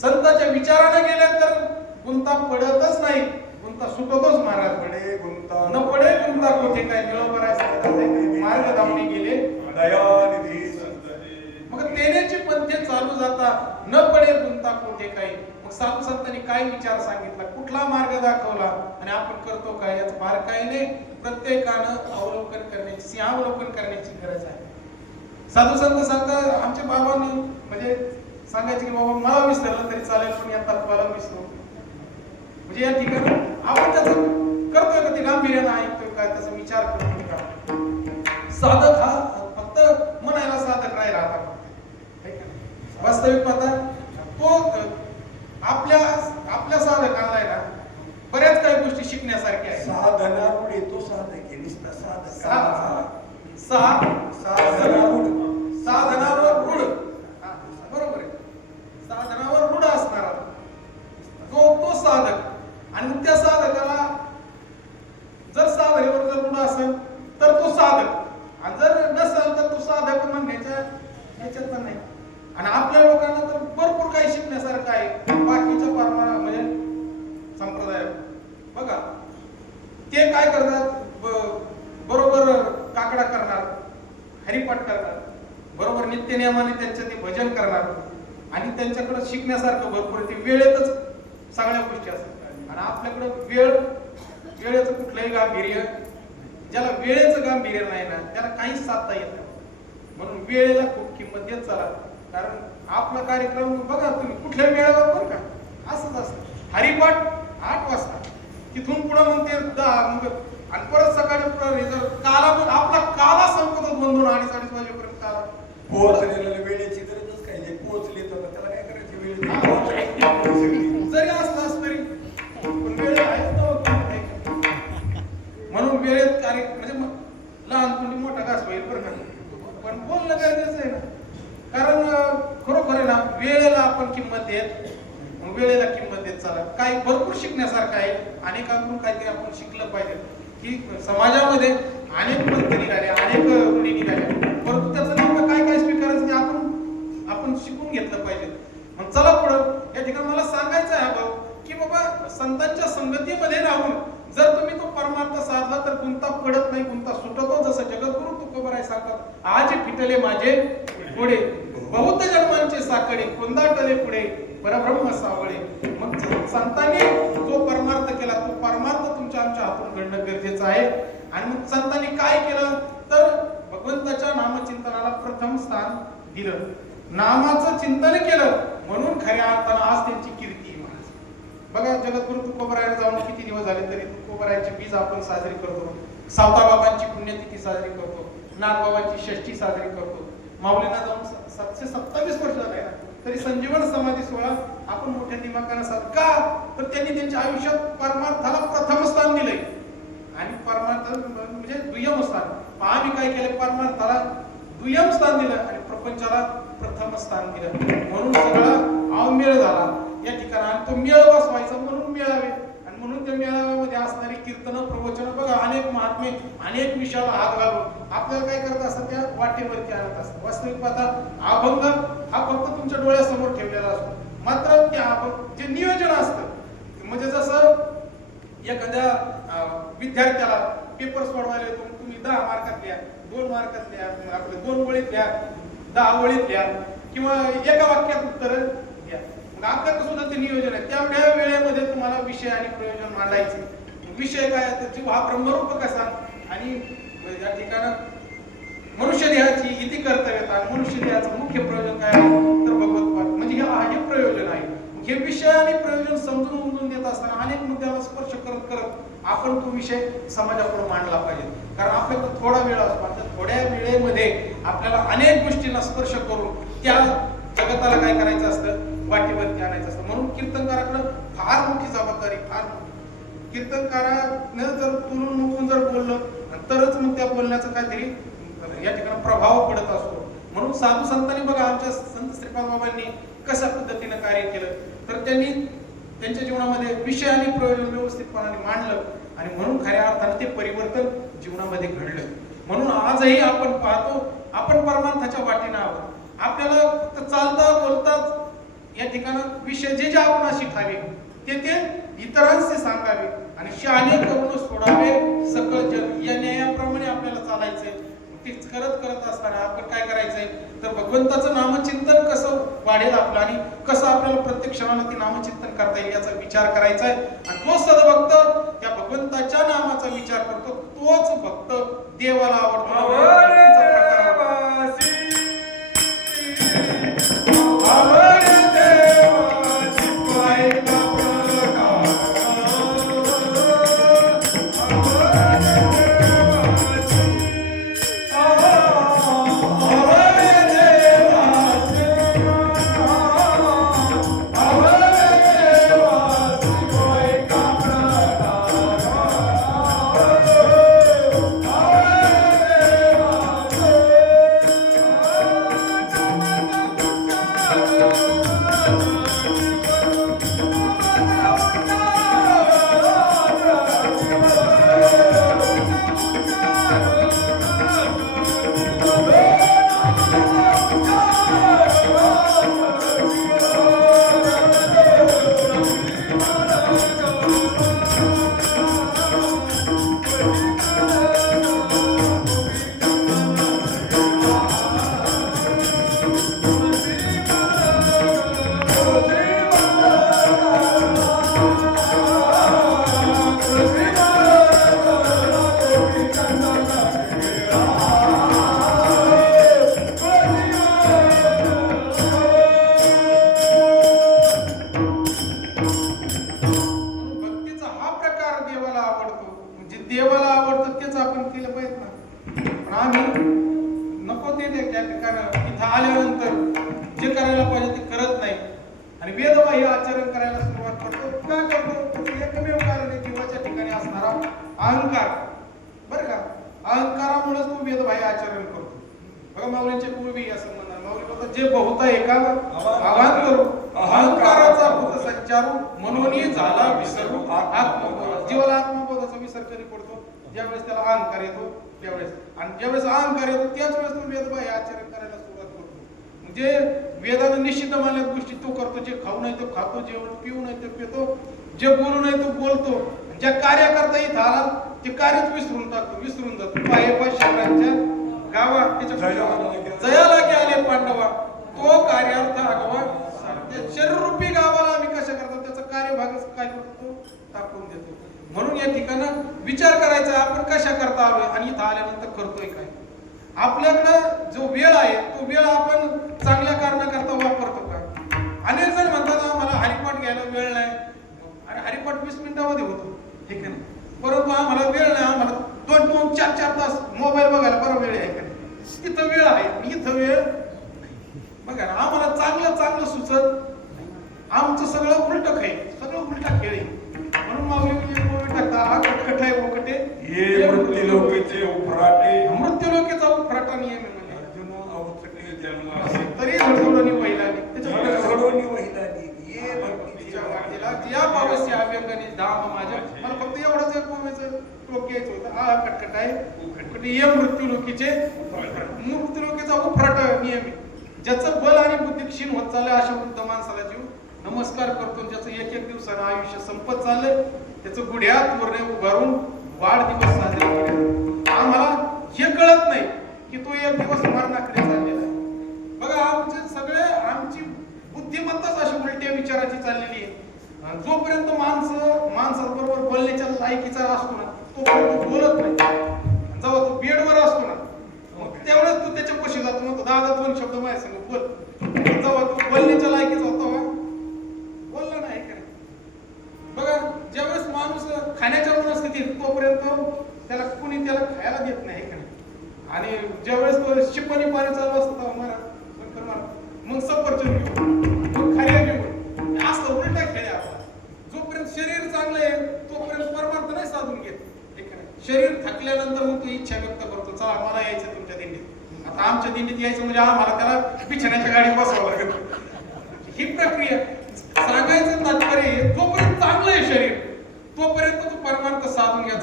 संतांच्या विचारानं गेले तर गुंता पडतच नाही, गुंता सुटतच. महाराज पडे गुंता न पडे गुंता कुठे काय निळोबराय मार्ग दावणी गेले दयानिधी. मग तेनेची पंथे चालू जाता न पडे गुंता कुठे काही. मग साधू संतांनी काय विचार सांगितला, कुठला मार्ग दाखवला आणि आपण करतो काय, याच बारकाईने प्रत्येकानं अवलोकन करण्याची, सिंहावलोकन करण्याची गरज आहे. साधू संत सांगतात, आमच्या बाबांनी म्हणजे सांगायचे की बाबा मला विसरलं तरी चालेल पण या तत्वाला विसरू. म्हणजे या ठिकाणी आपण त्याचं करतोय का ते गांभीर्यानं ऐकतोय काय त्याचा विचार करून का साधक हा फक्त म्हणायला साधक राहिला आता फक्त. है का नाही? वास्तविक पाहता तो आपल्या साधकांना आहे ना बऱ्याच काही गोष्टी शिकण्यासारख्या आहेत. साधनारूढ येतो साधक आहे नुसता साधक साधनावर रूढ बरोबर आहे. साधनावर रूढ असणारा तो साधक आणि मग त्या साधकाला जर साधनेवर जर रूढ असेल तर तो साधक आणि जर नसेल तर तो साधक म्हणण्याच्या याच्यात पण नाही. आणि आपल्या लोकांना तर भरपूर काही शिकण्यासारखं आहे बाकीच्या म्हणजे संप्रदाय बघा ते काय करतात बरोबर काकडा करणार हरिपाठ करणार बरोबर नित्य नियमाने त्यांचं ते भजन करणार आणि त्यांच्याकडे शिकण्यासारखं भरपूर ते वेळेतच सगळ्या गोष्टी असतात. आणि आपल्याकडं वेळेचं कुठलंही गांभीर्य ज्याला वेळेचं गांभीर्य नाही ना त्याला काहीच साधता येत नाही. म्हणून वेळेला खूप किंमत देत चला. कारण आपला कार्यक्रम बघा तुम्ही कुठल्या वेळेवर बरं का असंच असतं. हरिपाठ 8 वाजता तिथून पुढे मग ते 10 मग आणि परत सकाळी काला आपला काला संपतो 2-2 2:30 वाजेपर्यंत काला पोहोचलेल्या वेळेची गरजच काही नाही. पोहोचले तर त्याला काय करायची वेळ जरी असलास तरी पण वेळ आहेच ना. म्हणून वेळेत कार्य म्हणजे लहान कुणी मोठा घास होईल बरं का पण बोलणं गरजेचं आहे ना. कारण खरोखर आहे ना वेळेला आपण किंमत देत वेळेला किंमत देत चला. काही भरपूर शिकण्यासारखं आहे. अनेकांकडून काहीतरी आपण शिकलं पाहिजे की समाजामध्ये अनेक पद्धती निघाल्या अनेक रूढी निघाल्या परंतु त्याचं नेमकं काय काय स्वीकारायचं ते आपण शिकून घेतलं पाहिजे. मग चला पुढं या ठिकाणी मला सांगायचं आहे भाऊ की बाबा संतांच्या संगतीमध्ये राहून जर तुम्ही तो परमार्थ साधला तर गुंता पडत नाही गुंता सुटतो. जसं जगद्गुरु तुकोबाराय सांगतात आज फिटले माझे पुढे बहुत जन्मांचे साकडे कुंदाटले पुढे परब्रह्म सावळे. मग संतांनी जो परमार्थ केला तो परमार्थ तुमच्या आमच्या हातून घडणं गरजेचं आहे. आणि मग संतांनी काय केलं तर भगवंताच्या नामचिंतनाला प्रथम स्थान दिलं. नामाचं चिंतन केलं म्हणून खऱ्या अर्थानं आज त्यांची कीर्ती. बघा जगद्गुरु तुकोबारायला जाऊन किती दिवस झाले तरी तुकोबारायची बीज आपण साजरी करतो. सावताबाबांची पुण्यतिथी साजरी करतो. नागबाबांची षष्ठी साजरी करतो. माऊलींना जाऊन 727 वर्ष झाले ना तरी संजीवन समाधी सोहळा आपण मोठ्या दिमागानं साजरा का तर त्यांनी त्यांच्या आयुष्यात परमार्थाला प्रथम स्थान दिले आणि परमार्थ म्हणजे दुय्यम स्थान. आम्ही काय केलं परमार्थाला दुय्यम स्थान दिलं आणि प्रपंचाला प्रथम स्थान दिलं. म्हणून सगळा अवमेळ झाला या ठिकाणी आणि तो मेळ बसवायचा म्हणून मेळावे आणि म्हणून त्या मेळाव्यामध्ये असणारी कीर्तन प्रवचन बघा अनेक महात्मे अनेक विषयाला हात घालून आपल्याला काय करत असतात त्या वाटेवरती आणत असतात. वास्तविक पाहता अभंग हा फक्त तुमच्या डोळ्यासमोर ठेवलेला असतो मात्र त्या जे नियोजन असतं म्हणजे जसं एखाद्या विद्यार्थ्याला पेपर सोडवायला येतो तुम्ही 10 मार्कात लिहा 2 मार्कात लिहा आपले 2 ओळीत लिहा 10 ओळीत लिहा किंवा एका वाक्यात उत्तर द्या. मग आपल्याकडे सुद्धा ते नियोजन आहे. त्या वेळेमध्ये तुम्हाला विषय आणि प्रयोजन मांडायचे. विषय काय तर जीव हा ब्रह्मरूप कसा आणि या ठिकाणी मनुष्य देहाची इति कर्तव्यता मनुष्य देहाचं मुख्य प्रयोजन काय तर भगवतपाद म्हणजे हे प्रयोजन आहे. हे विषय आणि प्रयोजन समजून देत असताना अनेक मुद्द्याला स्पर्श करत करत आपण तो विषय समाजापुढे मांडला पाहिजे. कारण आपल्याकडे थोडा वेळ असतो त्या थोड्या वेळेमध्ये आपल्याला अनेक गोष्टींना स्पर्श करून त्या जगताला काय करायचं असतं वाटेवरती आणायचं असतं. म्हणून कीर्तनकाराकडे फार मोठी जबाबदारी फार मोठी. कीर्तनकारानं जर तुलून मुकून जर बोललं तरच मग त्या बोलण्याचं काहीतरी या ठिकाणी प्रभाव पडत असतो. म्हणून साधू संतांनी बघा आमच्या संत श्रीपाद बाबांनी कशा पद्धतीने कार्य केलं तर त्यांनी त्यांच्या जीवनामध्ये विषय आणि प्रयोजन व्यवस्थितपणाने मांडलं आणि म्हणून खऱ्या अर्थाने ते परिवर्तन जीवनामध्ये घडलं. म्हणून आजही आपण पाहतो आपण परमार्थाच्या वाटेने आहोत. आपल्याला फक्त चालता बोलताच या ठिकाणी विषय जे आपण शिकावे ते इतरांशी सांगावे आणि शहाणे करून सोडावे सकळ जन या न्यायाप्रमाणे आपल्याला चालायचंय. तेच करत असताना आपण काय करायचंय तर भगवंताचं नामचिंतन कसं वाढेल आपलं आणि कसं आपल्याला प्रत्येक क्षणाला ते नामचिंतन करता येईल याचा विचार करायचा आहे. आणि जो सद्भक्त त्या भगवंताच्या नामाचा विचार करतो तोच भक्त देवाला आवडतो. Hare आम्ही नको ते त्या ठिकाणी इथं आल्यानंतर जे करायला पाहिजे ते करत नाही आणि वेदबाह्य आचरण करायला सुरुवात करतो. का करतो? एकमेव कारण आहे जीवाच्या ठिकाणी असणारा अहंकार. बरं का, अहंकारामुळेच तो वेदबाह्य आचरण करतो. बघा माऊलींचे पूर्वी असं म्हणणार, माऊली बोलतात जे बहुता एका आव्हान करू अहंकाराचा भूत संचारू म्हणून झाला विसरू आत्मबोध. जीवाला आत्मबोधाचा विसर कधी पडतो? ज्यावेळेस त्याला अहंकार येतो त्यावेळेस, आणि ज्यावेळेस अहंकार येतो त्याच वेळेस तो वेदबाह्य आचरण करायला सुरुवात करतो. म्हणजे वेदाने निश्चित मानल्या गोष्टी तो करतो. जे खाऊ नाही तो खातो, जेवण पिऊ नाही तो पितो, जे बोलू नाही तो बोलतो, ज्या कार्य करता इथं आला ते कार्यच विसरून टाकतो, विसरून जातो. पायपा शहरांच्या गावात त्याच्या जयाला आले पांडवा तो कार्यार्थ आगवा त्या शरीररूपी गावाला आम्ही कशा करतो त्याचा कार्यभाग काय करतो? टाकून देतो. म्हणून या ठिकाणी विचार करायचा आपण कशा करता आलोय आणि इथं आल्यानंतर करतोय काय. आपल्याकडं जो वेळ आहे तो वेळ आपण चांगल्या कारणाकरता वापरतो का? अनेक जण म्हणतात मला हरिपाठ घ्यायला वेळ नाही, आणि हरिपाठ 20 मिनिटामध्ये होतो, ठीक आहे ना, परंतु आम्हाला वेळ नाही, आम्हाला 2-2, 4-4 तास मोबाईल बघायला बरा वेळ आहे का? तिथं वेळ आहे, इथं वेळ बघा ना. आम्हाला चांगलं चांगलं सुचत, आमचं सगळं उलट आहे, सगळं उलटा खेळ आहे. म्हणून माऊली टाकता हा कटकट आहे वकटे ये मृत्युलोकीचे उफराटे, मृत्युलोकीचा उफराटा नियम आहे म्हणजे अर्जुन अवचटे जन्म तरी धडधडोनी वहिलानी त्याच्यापुढे घडवणी वहिलानी ये भक्तीच्या वाटेला या पावस्य अव्यंगाने धाम माझ्या. मला फक्त एवढंच एक कोमेचं टोक घ्यायचं होतं. हा कटकट आहे उफराट ये मृत्युलोकीचे मृत्युलोकीचा उफराट नियम आहे. ज्याचं बल आणि बुद्धी क्षीण होत चाललंय अशा वृद्ध माणसाला जीव नमस्कार करतो. ज्याचं एक दिवसानं आयुष्य संपत चाललंय त्याचं गुढ्यात पूर्ण उभारून वाढदिवस साजरे करतो. आम्हाला हे कळत नाही की तो एक दिवस मरणाकडे चाललेला आहे. बघा आमचे सगळे आमची बुद्धिमत्ताच अशी उलट्या विचाराची चाललेली आहे. जोपर्यंत माणसाबरोबर बोलण्याच्या लायकीचा असतो ना तोपर्यंत बोलत नाही. जेव्हा तो बेडवर असतो ना त्यावेळेस तू त्याच्या पशी जातो म्हणतो दादा 2 शब्द माझ्या संग बोल. जेव्हा तू बोलण्याच्या लायकीचा होतो बोलला नाही का? बघा ज्यावेळेस माणूस खाण्याच्या मनस्थितीत तोपर्यंत त्याला कुणी त्याला खायला देत नाही का? आणि ज्यावेळेस तो शिपणी पाणी चालू असतं मग सफरचंद घेऊ मग खायला घेऊ असं उलटा खेळ आपला. जोपर्यंत शरीर चांगलं आहे तोपर्यंत परमार्थ नाही साधून घेत. शरीर थकल्यानंतर मग तो इच्छा व्यक्त करतो चला मला यायचं तुमच्या दिंडीत. आता आमच्या दिंडीत यायचं म्हणजे आम्हाला त्याला बिछाण्याच्या गाडीत बसवावं लागत. ही प्रक्रिया सांगायचं तात्पर्य जोपर्यंत चांगलं आहे शरीर तोपर्यंत तो परमार्थ साधून घ्यायचा.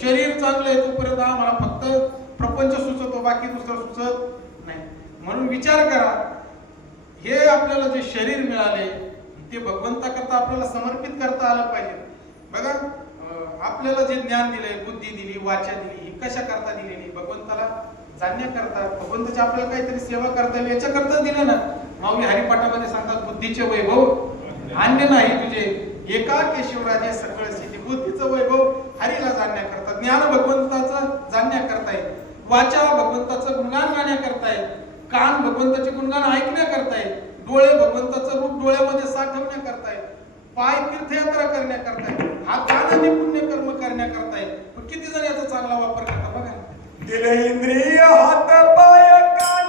शरीर चांगलं आहे तोपर्यंत आम्हाला फक्त प्रपंच सुचतो बाकी दुसरं सुचत नाही. म्हणून विचार करा हे आपल्याला जे शरीर मिळाले ते भगवंताकरता आपल्याला समर्पित करता आलं पाहिजे. बघा आपल्याला जे ज्ञान दिले बुद्धी दिली वाचा दिली ही कशा करता दिलेली? भगवंताला जाणण्याकरता भगवंताची आपल्याला काहीतरी सेवा करता येईल याच्याकरता दिलं ना. माऊली हरिपाठामध्ये सांगतात बुद्धीचे वैभव अन्य नाही तुझे एका केशवराजे सकळ सिद्धी. बुद्धीचं वैभव हरीला जाणण्याकरता, ज्ञान भगवंताचं जाणण्याकरता आहे, वाचा भगवंताचं गुणगान गाण्याकरता आहे, कान भगवंताचे गुणगान ऐकण्याकरता आहे, डोळे भगवंताचं रूप डोळ्यामध्ये साठवण्याकरता आहे, पाय तीर्थयात्रा करण्याकरता आहे, हात कानाने पुण्यकर्म करण्याकरता आहे. पण किती जण याचा चांगला वापर करतात बघा. दिले इंद्रिय हात पाय कान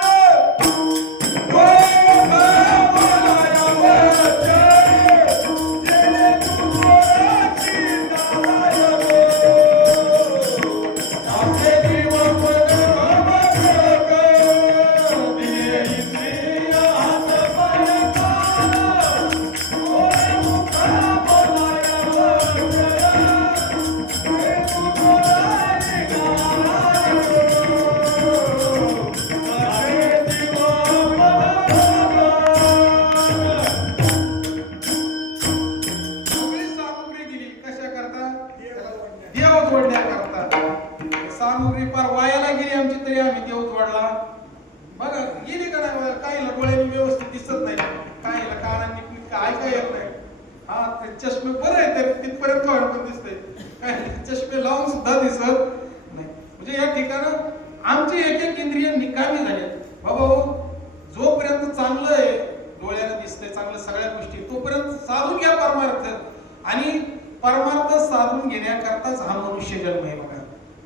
घेण्याकरताच हा मनुष्य जन्म आहे बघा.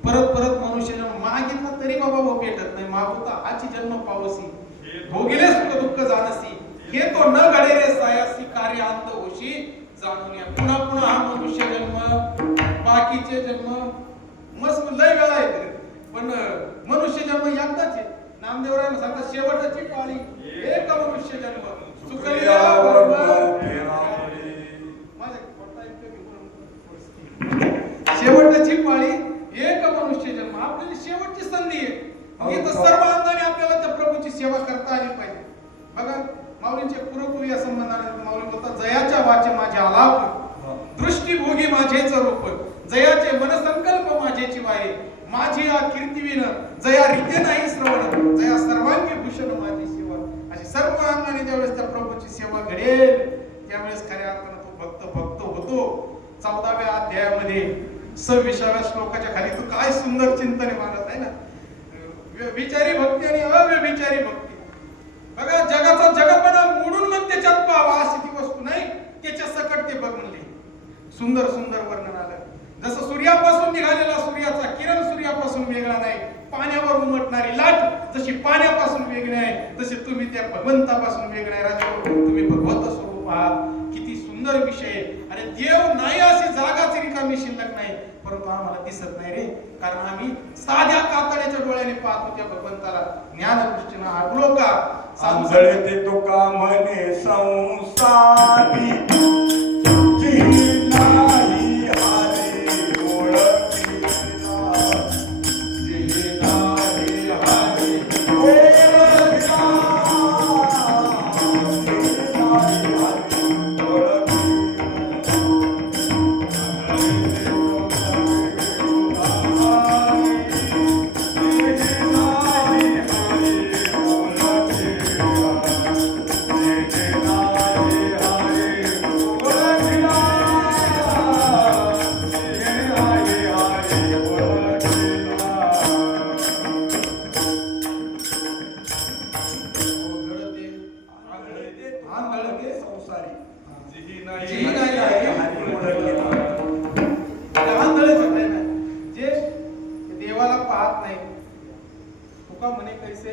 परत परत मनुष्य जन्म मागितला तरी बाबा वो भेटत नाही. मागवता हाची जन्म पावसी भोगिले सुख दुःख जाणसी हे तो न घडे रे सायासी कार्य अंत होशी जाणून या. पुन्हा पुन्हा हा मनुष्य जन्म बाकीचे जन्म मस्त लय वेळा आहेत पण मनुष्य जन्म एकदाच आहे. नामदेवराय सांगतात शेवटची पाळी एक मनुष्य जन्म चुकल्या शेवटची पाळी एक मनुष्य जन्म आपल्याला शेवटची संधी आहे. इथं सर्व अंगाने आपल्याला त्या प्रभूची सेवा करता आली पाहिजे. बघा माऊलींचे पूर्वपूर्वी या संबंधाने माऊली बोलतात जयाच्या वाचे माझे आलाप दृष्टी भोगी माझेच रूप जयाचे मनसंकल्प माझेची वाये माझी या कीर्तिविन जया रीते नाही श्रवण जया सर्वांगी भूषण माझी सेवा. अशी सर्व अंगाने ज्यावेळेस त्या प्रभूची सेवा घडेल त्यावेळेस खऱ्या अर्थानं तो भक्त भक्त होतो. 14व्या अध्यायामध्ये 26व्या श्लोकाच्या खाली तो काय सुंदर चिंतन मागत आहे ना. विचारी भक्ती आणि अव्यभिचारी भक्ती. बघा जगाचा जगपणा मोडून मग त्याच्यात पाहावा अशी ती वस्तू नाही त्याच्या सकट ते बघ म्हणले. सुंदर सुंदर वर्णन आलं. जसं सूर्यापासून निघालेला सूर्याचा किरण सूर्यापासून वेगळा नाही. पाण्यावर उमटणारी लाट जशी पाण्यापासून वेगळी आहे तसे तुम्ही त्या भगवंतापासून वेगळे आहे. राजा तुम्ही भगवंत स्वरूप आहात. किती सुंदर विषय. अरे देव नाही अशी जागाच रिकामी शिल्लक नाही परंतु आम्हाला दिसत नाही रे कारण आम्ही साध्या कातड्याच्या डोळ्याने पाहतो त्या भगवंताला. ज्ञान दृष्टीनं आडलो का आंधळे तुका म्हणे संसारी जी नाही हारी ओळखीना जी नाही हारी ओळखीना जी नाही हारी ओळखीना देवाला पाहत नाही तुका म्हणे कैसे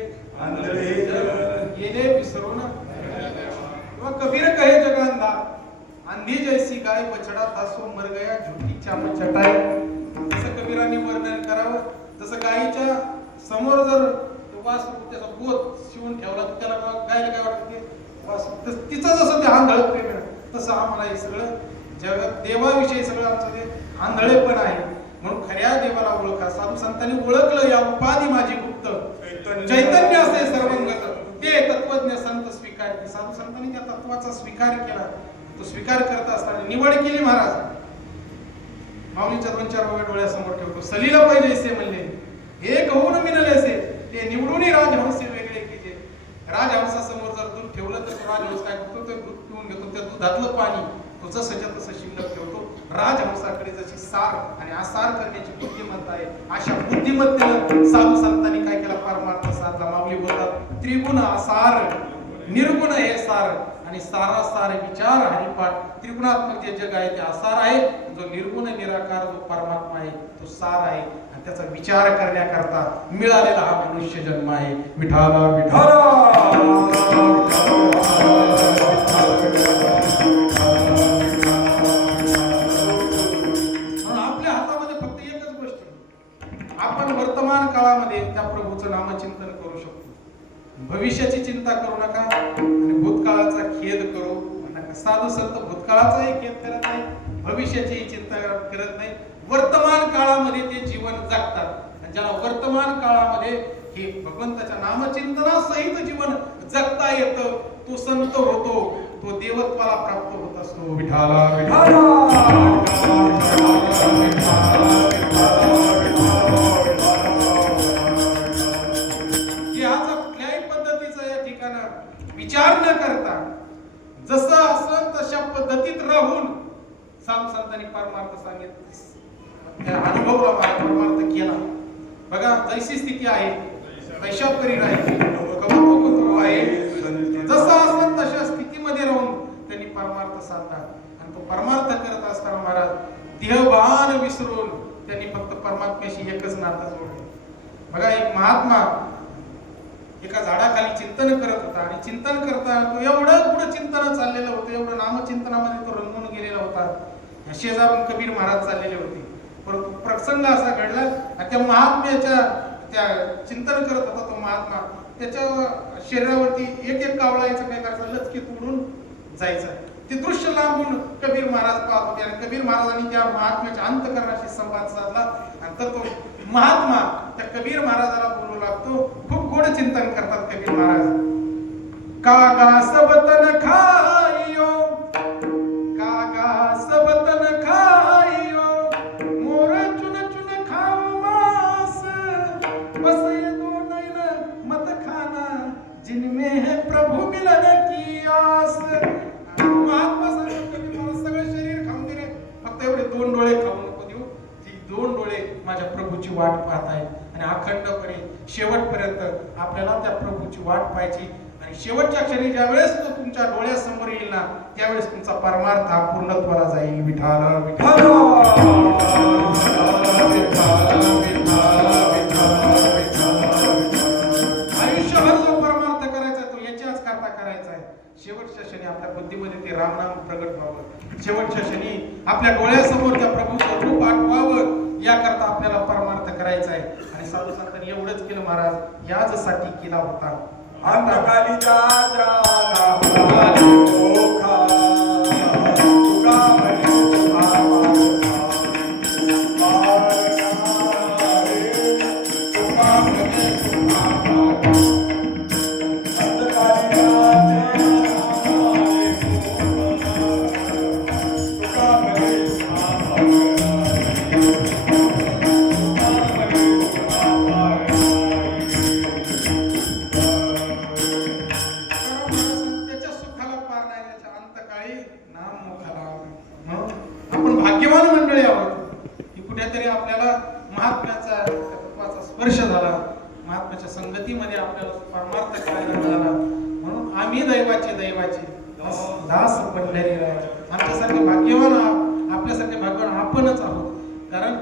गेले विसरून किंवा कबीर कहे जगांदा अंधी जैसी गाय बछड़ा था सो मर गया झुकी चाम चटाई. जसं कबीरांनी वर्णन करावं जसं गायीच्या समोर जर वासरू त्याचा बोध शिवून ठेवला तर त्याला गायला काय वाटतं ते वासरू तिचं जसं ते आंधळ प्रेम आहे तसं आम्हाला हे सगळं जगात देवाविषयी सगळं आमचं ते आंधळेपण आहे. म्हणून खऱ्या देवाला ओळखा. साधू संतांनी ओळखलं या उपाधी माझी गुप्त चैतन्य असे सर्वंगत ते तत्वज्ञ संत स्वीकार. साधू संतांनी त्या तत्वाचा स्वीकार केला. तो स्वीकार करत असताना निवड केली महाराज. माऊलीच्या 2-4 ओव्या डोळ्यासमोर ठेवतो. सलीला पाहिजे असे म्हणले एक होऊन मिळालेसे ते निवडून राजहंस वेगळे केले. राजहंसासमोर जर दूध ठेवलं तर राजहंस काय करतो ते दूध पिऊन घेतो. त्या दुधातलं पाणी तो जसंच्या तसं शिल्लक ठेवतो. राजहंसाकडे जशी सार आणि आसार करण्याची बुद्धिमत्ता आहे अशा बुद्धिमत्तेनं साधू संतांनी काय केला परमार्थ साधला. माऊली बोलतात त्रिगुण आसार निर्गुण हे सार आणि सारासार विचार हरिपाठ. त्रिगुणात्मक जे जग आहे ते आसार आहे. जो निर्गुण निराकार जो परमात्मा आहे तो सार आहे आणि त्याचा विचार करण्याकरता मिळालेला हा मनुष्य जन्म आहे. विठाला विठाला आपण वर्तमान काळामध्ये त्या प्रभूचं नामचिंतन करू शकतो. भविष्याची चिंता करू नका आणि भूतकाळाचा खेद करू नका. साधू संत भूतकाळाचाही खेद करत नाही भविष्याचीही चिंता करत नाही. वर्तमान काळामध्ये ते जीवन जगतात. ज्याला वर्तमान काळामध्ये हे भगवंताच्या नामचिंतनासहित जीवन जगता येतं तो संत होतो. तो देवत्वाला प्राप्त होत असतो. विठाला विठाला विचार न करता जसं असं तशा पद्धतीत राहून साधू संतांनी परमार्थ सांगितलं. त्या अनुभवला परमार्थ केला. बघा जैसी स्थिती आहे तशा परी राहायची आहे. जसं असं तशा स्थितीमध्ये राहून त्यांनी परमार्थ साधला आणि तो परमार्थ करत असताना महाराज देहभान परमात्म्याशी एकच नातं जोडले. बघा, एक महात्मा एका झाडाखाली चिंतन करत होता आणि चिंतन करताना तो एवढं पुढे चिंतन चाललेलं होतं, एवढं नामचिंतनामध्ये तो रंगून गेलेला होता. शेजारून कबीर महाराज चाललेले होते. परंतु प्रसंग असा घडला आणि त्या महात्म्याच्या त्या चिंतन करत होता तो महात्मा, त्याच्या शरीरावरती एक एक कावळा याचं काय करायचं, लचकीत उडून जायचा. ते दृश्य लांबून कबीर महाराज पाहत होते आणि कबीर महाराजांनी त्या महात्म्याच्या अंतःकरणाशी संवाद साधला. आणि तर तो महात्मा त्या कबीर महाराजाला बोलू लागतो. खूप गोड चिंतन करतात कबीर महाराज. कागा सबतन खाइयो, कागा सबतन खाइयो, मोर चुन चुन खाओ मांस, बस ये दो नैन मत खाना, जिनमें है प्रभु मिलन की आस. महात्मा सांगतो की मला सगळं शरीर खाऊन दे रे, फक्त एवढे 2 डोळे खाऊ नको देऊ. ती 2 डोळे माझ्या प्रभूची वाट पाहत आहेत आणि अखंडपणे शेवटपर्यंत आपल्याला त्या प्रभूची वाट पाहायची. आणि शेवटच्या क्षणी ज्या वेळेस तो तुमच्या डोळ्यासमोर येईल ना, त्यावेळेस तुमचा परमार्थ हा पूर्णत्वाला जाईल. विठाल विठाल आयुष्यभर जो परमार्थ करायचा तो याच्याच करता करायचा आहे. शेवटच्या क्षणी आपल्या बुद्धीमध्ये ते रामनाम प्रगट व्हावं, शेवटच्या क्षणी आपल्या डोळ्यासमोर त्या प्रभूचं रूप आठवावं, याकरता आपल्याला परमार्थ करायचा आहे. आणि साधू संतांनी एवढंच केलं महाराज, याचसाठी केला होता. अंतकाली जाना ओखा तुका म्हणे स्पर्श झाला, महात्म्याच्या संगतीमध्ये आपल्याला परमार्थ करायला मिळाला. म्हणून आम्ही दैवाचे दास पंढरी राय. आमच्यासारखे भाग्यवान, आपल्यासारखे भाग्यवान आपणच आहोत. कारण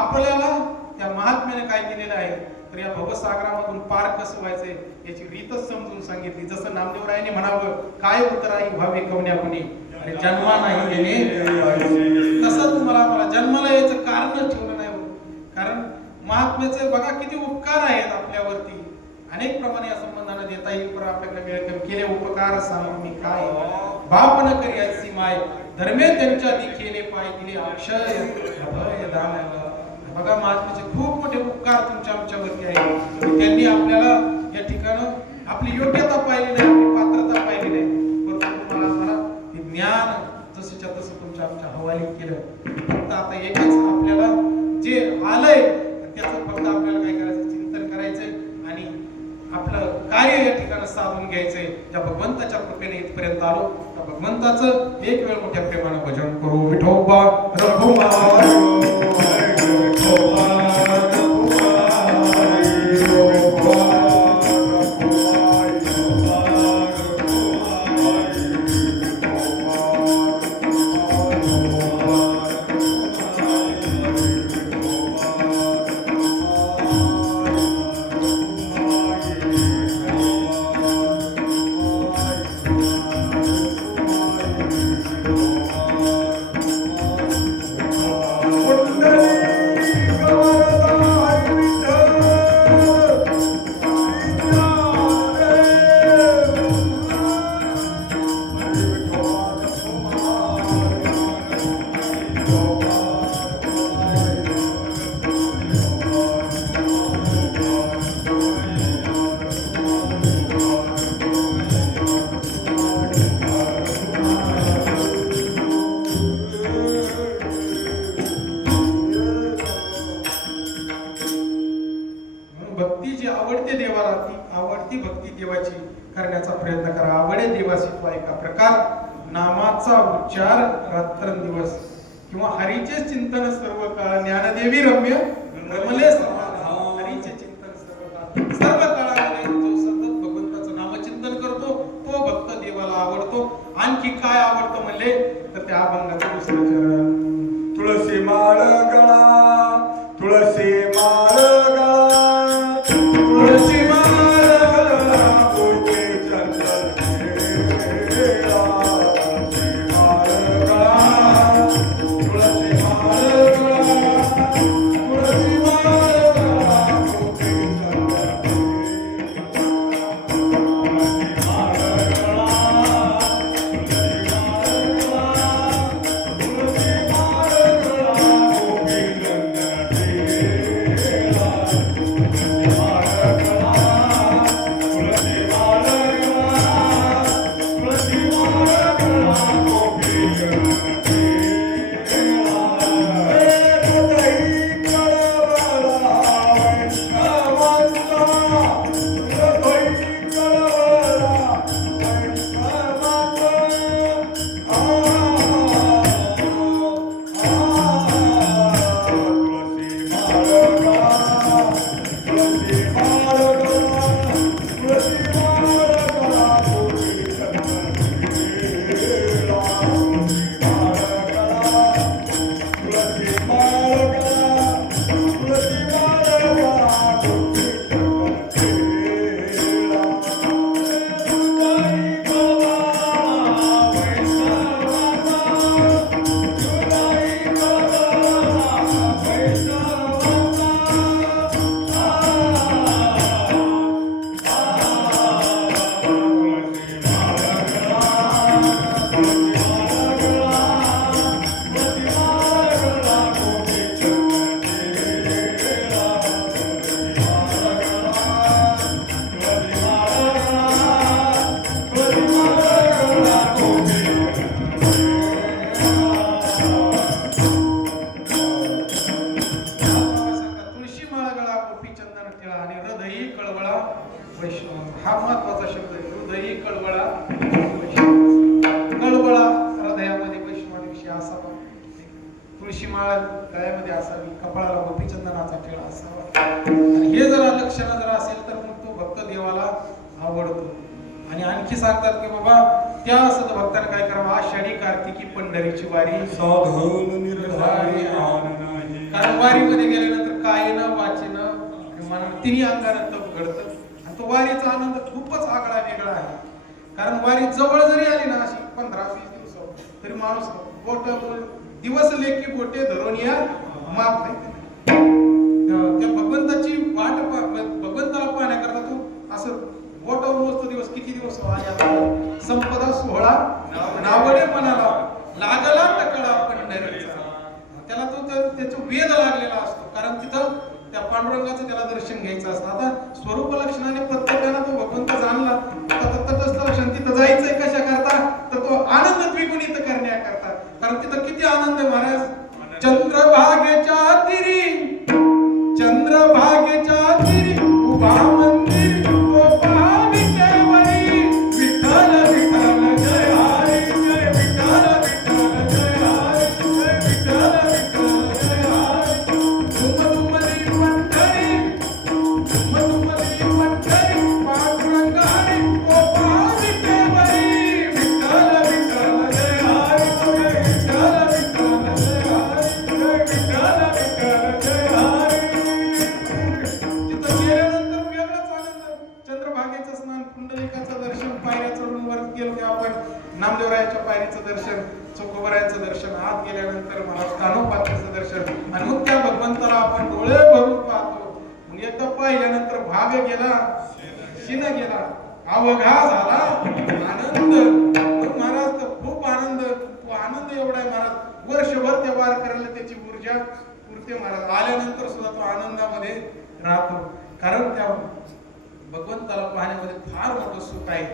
आपल्याला त्या महात्म्याने काय केलेलं आहे, तर या भवसागरामधून पार कसं व्हायचंय याची रीतच समजून सांगितली. जसं नामदेवरायांनी म्हणावं, काय उतराई व्हावे कवण्यापुणे, अरे जन्मा नाही येणे, तसं तुम्हाला मला जन्माला यायचं कारण ठेवलं नाही. कारण महात्म्याचे बघा किती उपकार आहेत आपल्यावरती, अनेक प्रमाणे या संबंधाने देता येईल. पण आपल्याकडे वेळ कमी, केले उपकार सांगून मी काय, बाप न करी अशी माय, धर्मे त्यांच्या दिखेने पाय दिले अक्षय अभय दान. बघा, महात्म्याचे खूप मोठे उपकार तुमच्या आमच्यावरती आहेत. त्यांनी आपल्याला या ठिकाणी आपली योग्यता पाहिली नाही, आपली पात्रता पाहिली नाही, परंतु तुम्हाला ज्ञान जसंच्या तसं तुमच्या आमच्या हवाली केलं. फक्त आता एकच आपल्याला जे आलंय त्याचं फक्त आपल्याला काय करायचं, चिंतन करायचंय आणि आपलं कार्य या ठिकाणी साधून घ्यायचंय. ज्या भगवंताच्या कृपेने इथपर्यंत आलो, त्या भगवंताचं एक वेळ मोठ्या प्रेमानं भजन करू. विठोबा रघुमाई करण्याचा प्रयत्न करा. आवडे देवासी तो एका प्रकार, नामाचा उच्चार रात्रंदिवस किंवा हरीचे चिंतन सर्व काळ. ज्ञानदेवी रम्य रमले हरीचे चिंतन सर्व काळ. सर्व काळामध्ये जो सतत भगवंताचं नामचिंतन करतो तो भक्त देवाला आवडतो. आणखी काय आवडतं म्हणले तर त्या अभंगाचं दुसरं चरण. तुळसी माळ गळा, तुळसी हृदयी कळवळा कळवळा हृदयामध्ये वैष्णवाविषयी असावा, तुळशी माळ गळ्यामध्ये असावी, कपाळाला गोपीचंदनाचा टिळा असावा. आणि हे जर लक्षण जर असेल तर मग तो भक्त देवाला आवडतो. आणि आणखी सांगतात की बाबा त्या सद्भक्तांना काय करावं, आषाढी कार्तिकी पंढरीची वारी साधन निर्धारी आन नाही. कारण वारीमध्ये गेल्यानंतर कायेनं वाचेनं मनानं तिन्ही अंगानं तप घडतं. आणि तो वारीचा आनंद खूपच आगळा वेगळा आहे. कारण वारी जवळ जरी आली ना अशी 15-20 दिवस तरी माणूस बोट दिवस लेखी बोटे धरून या माप नाही. त्या भगवंताची वाट भगवंताला पाहण्याकरता तू असं बोटावर मोजतो दिवस किती दिवस संपदा सोहळा नावडे मनाला लागला टकळा पंढरीचा. त्याला तो त्याचा वेध लागलेला असतो. कारण तिथं त्या पांडुरंगाचं त्याला दर्शन घ्यायचं असतं. आता स्वरूप लक्षणाने प्रत्येकाला तो भगवंत जाणला. आता तटस्थ लक्षण तिथं जायचंय कशा करता, तर तो आनंद द्विगुणित करण्याकरता. कारण तिथं किती आनंद आहे महाराज. चंद्रभागेच्या तिरी चंद्रभागेच्या तिरी उभा मंदिर तो पहा विटेवरी. विठ्ठल विठ्ठल जय हरी जय विठ्ठल विठ्ठल जय हरी जय विठ्ठल विठ्ठल जय हरी. तुमली पंढरी पांडुरंगाने तो पहा विटेवरी. विठ्ठल विठ्ठल जय हरी जय विठ्ठल विठ्ठल जय हरी जय विठ्ठल विठ्ठल जय हरी. तिथं गेल्यानंतर वेगळाच आनंद. चंद्रभागेचं स्नान, पुंडलिकाचं दर्शन, पायऱ्या चढून वर गेलो की आपण नामदेवरायाच्या पायरीचं दर्शन, चोखोबरायाचं दर्शन, आत गेल्यानंतर महाराज कानोपात्याचं दर्शन. आणि मग त्या भगवंताला आपण डोळे भरून पाहतो. मग एकदा पाहिल्यानंतर भाग गेला, शिन गेला, अवघा झाला आनंद. मग महाराज तर खूप आनंद, तो आनंद एवढा आहे महाराज, वर्षभर त्या वार करायला त्याची ऊर्जा पुरते महाराज. आल्यानंतर सुद्धा तो आनंदामध्ये राहतो. कारण त्या भगवंताला पाहण्यामध्ये फार मोठं सुख आहे.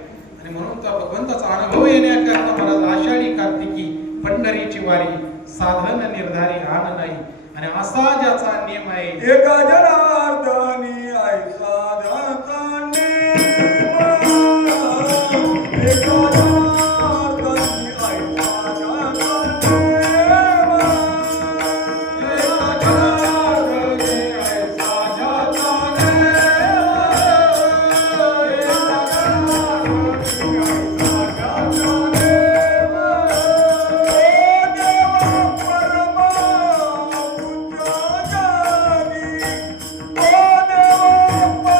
आणि म्हणून त्या भगवंताचा अनुभव येण्याकरता महाराज आषाढी कार्तिकी पंढरीची वारी साधन निर्धारी आन नाही. आणि असा ज्याचा नियम आहे, एका जनार्दनी ऐसा ज्याचा नेम. एका जनार्दनी ऐसा ज्याचा नेम. एका जनार्दनी ऐसा ज्याचा नेम. एका जनार्दनी ऐसा ज्याचा नेम. ओ देवा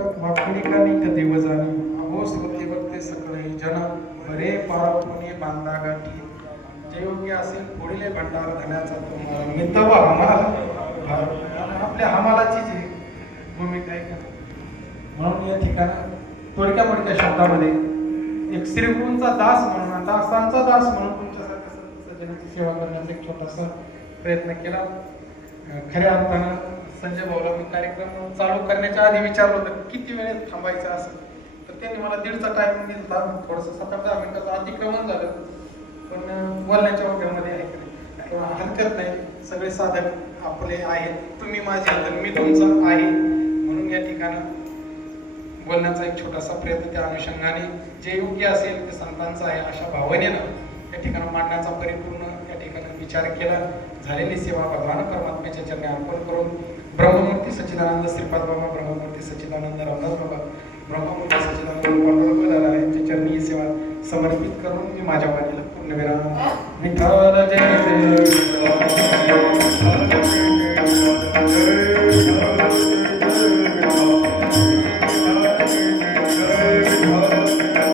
वाकुणिकानी देव जाणी अहो श्रुती बघते सकळे जन बरे पारपुणे बांधा गाठी जे योग्य असेल पुढील भंडार धन्याचा तो मितवा हमाल आपल्या हमालाची जी भूमिका आहे का म्हणून या ठिकाणी थोडक्या मोठ्या शब्दामध्ये एक श्रीगुरूंचा दास म्हणून आणि दासांचा दास म्हणून तुमच्यासारख्या सज्जनाची सेवा करण्याचा एक छोटासा प्रयत्न केला खऱ्या अर्थानं संजय भाऊला मी कार्यक्रम चालू करण्याच्या आधी विचारलं होतं किती वेळ थांबायचं असं तर त्यांनी मला 1.5चा टाइम दिला थोडंसं 7-10 मिनिटाचं अतिक्रमण झालं पण बोलण्याच्या वगैरेमध्ये आहे हरकत नाही सगळे साधक आपले आहेत तुम्ही माझे आहात मी तुमचं आहे म्हणून या ठिकाणी बोलण्याचा एक छोटासा प्रयत्न त्या अनुषंगाने जे योग्य असेल ते संतांचं आहे अशा भावनेनं या ठिकाणी मांडण्याचा परिपूर्ण या ठिकाणी विचार केला झालेली सेवा भगवान परमात्म्याच्या चरणी अर्पण करून ब्रह्ममूर्ती सच्चिदानंद श्रीपाद बाबा ब्रह्ममूर्ती सच्चिदानंद रामदास बाबा ब्रह्ममूर्ती सच्चिदानंद पांडुरंग दादा यांच्या चरणी ही सेवा समर्पित करून मी माझ्या वाणीला पूर्णविराम विठ्ठल जय जय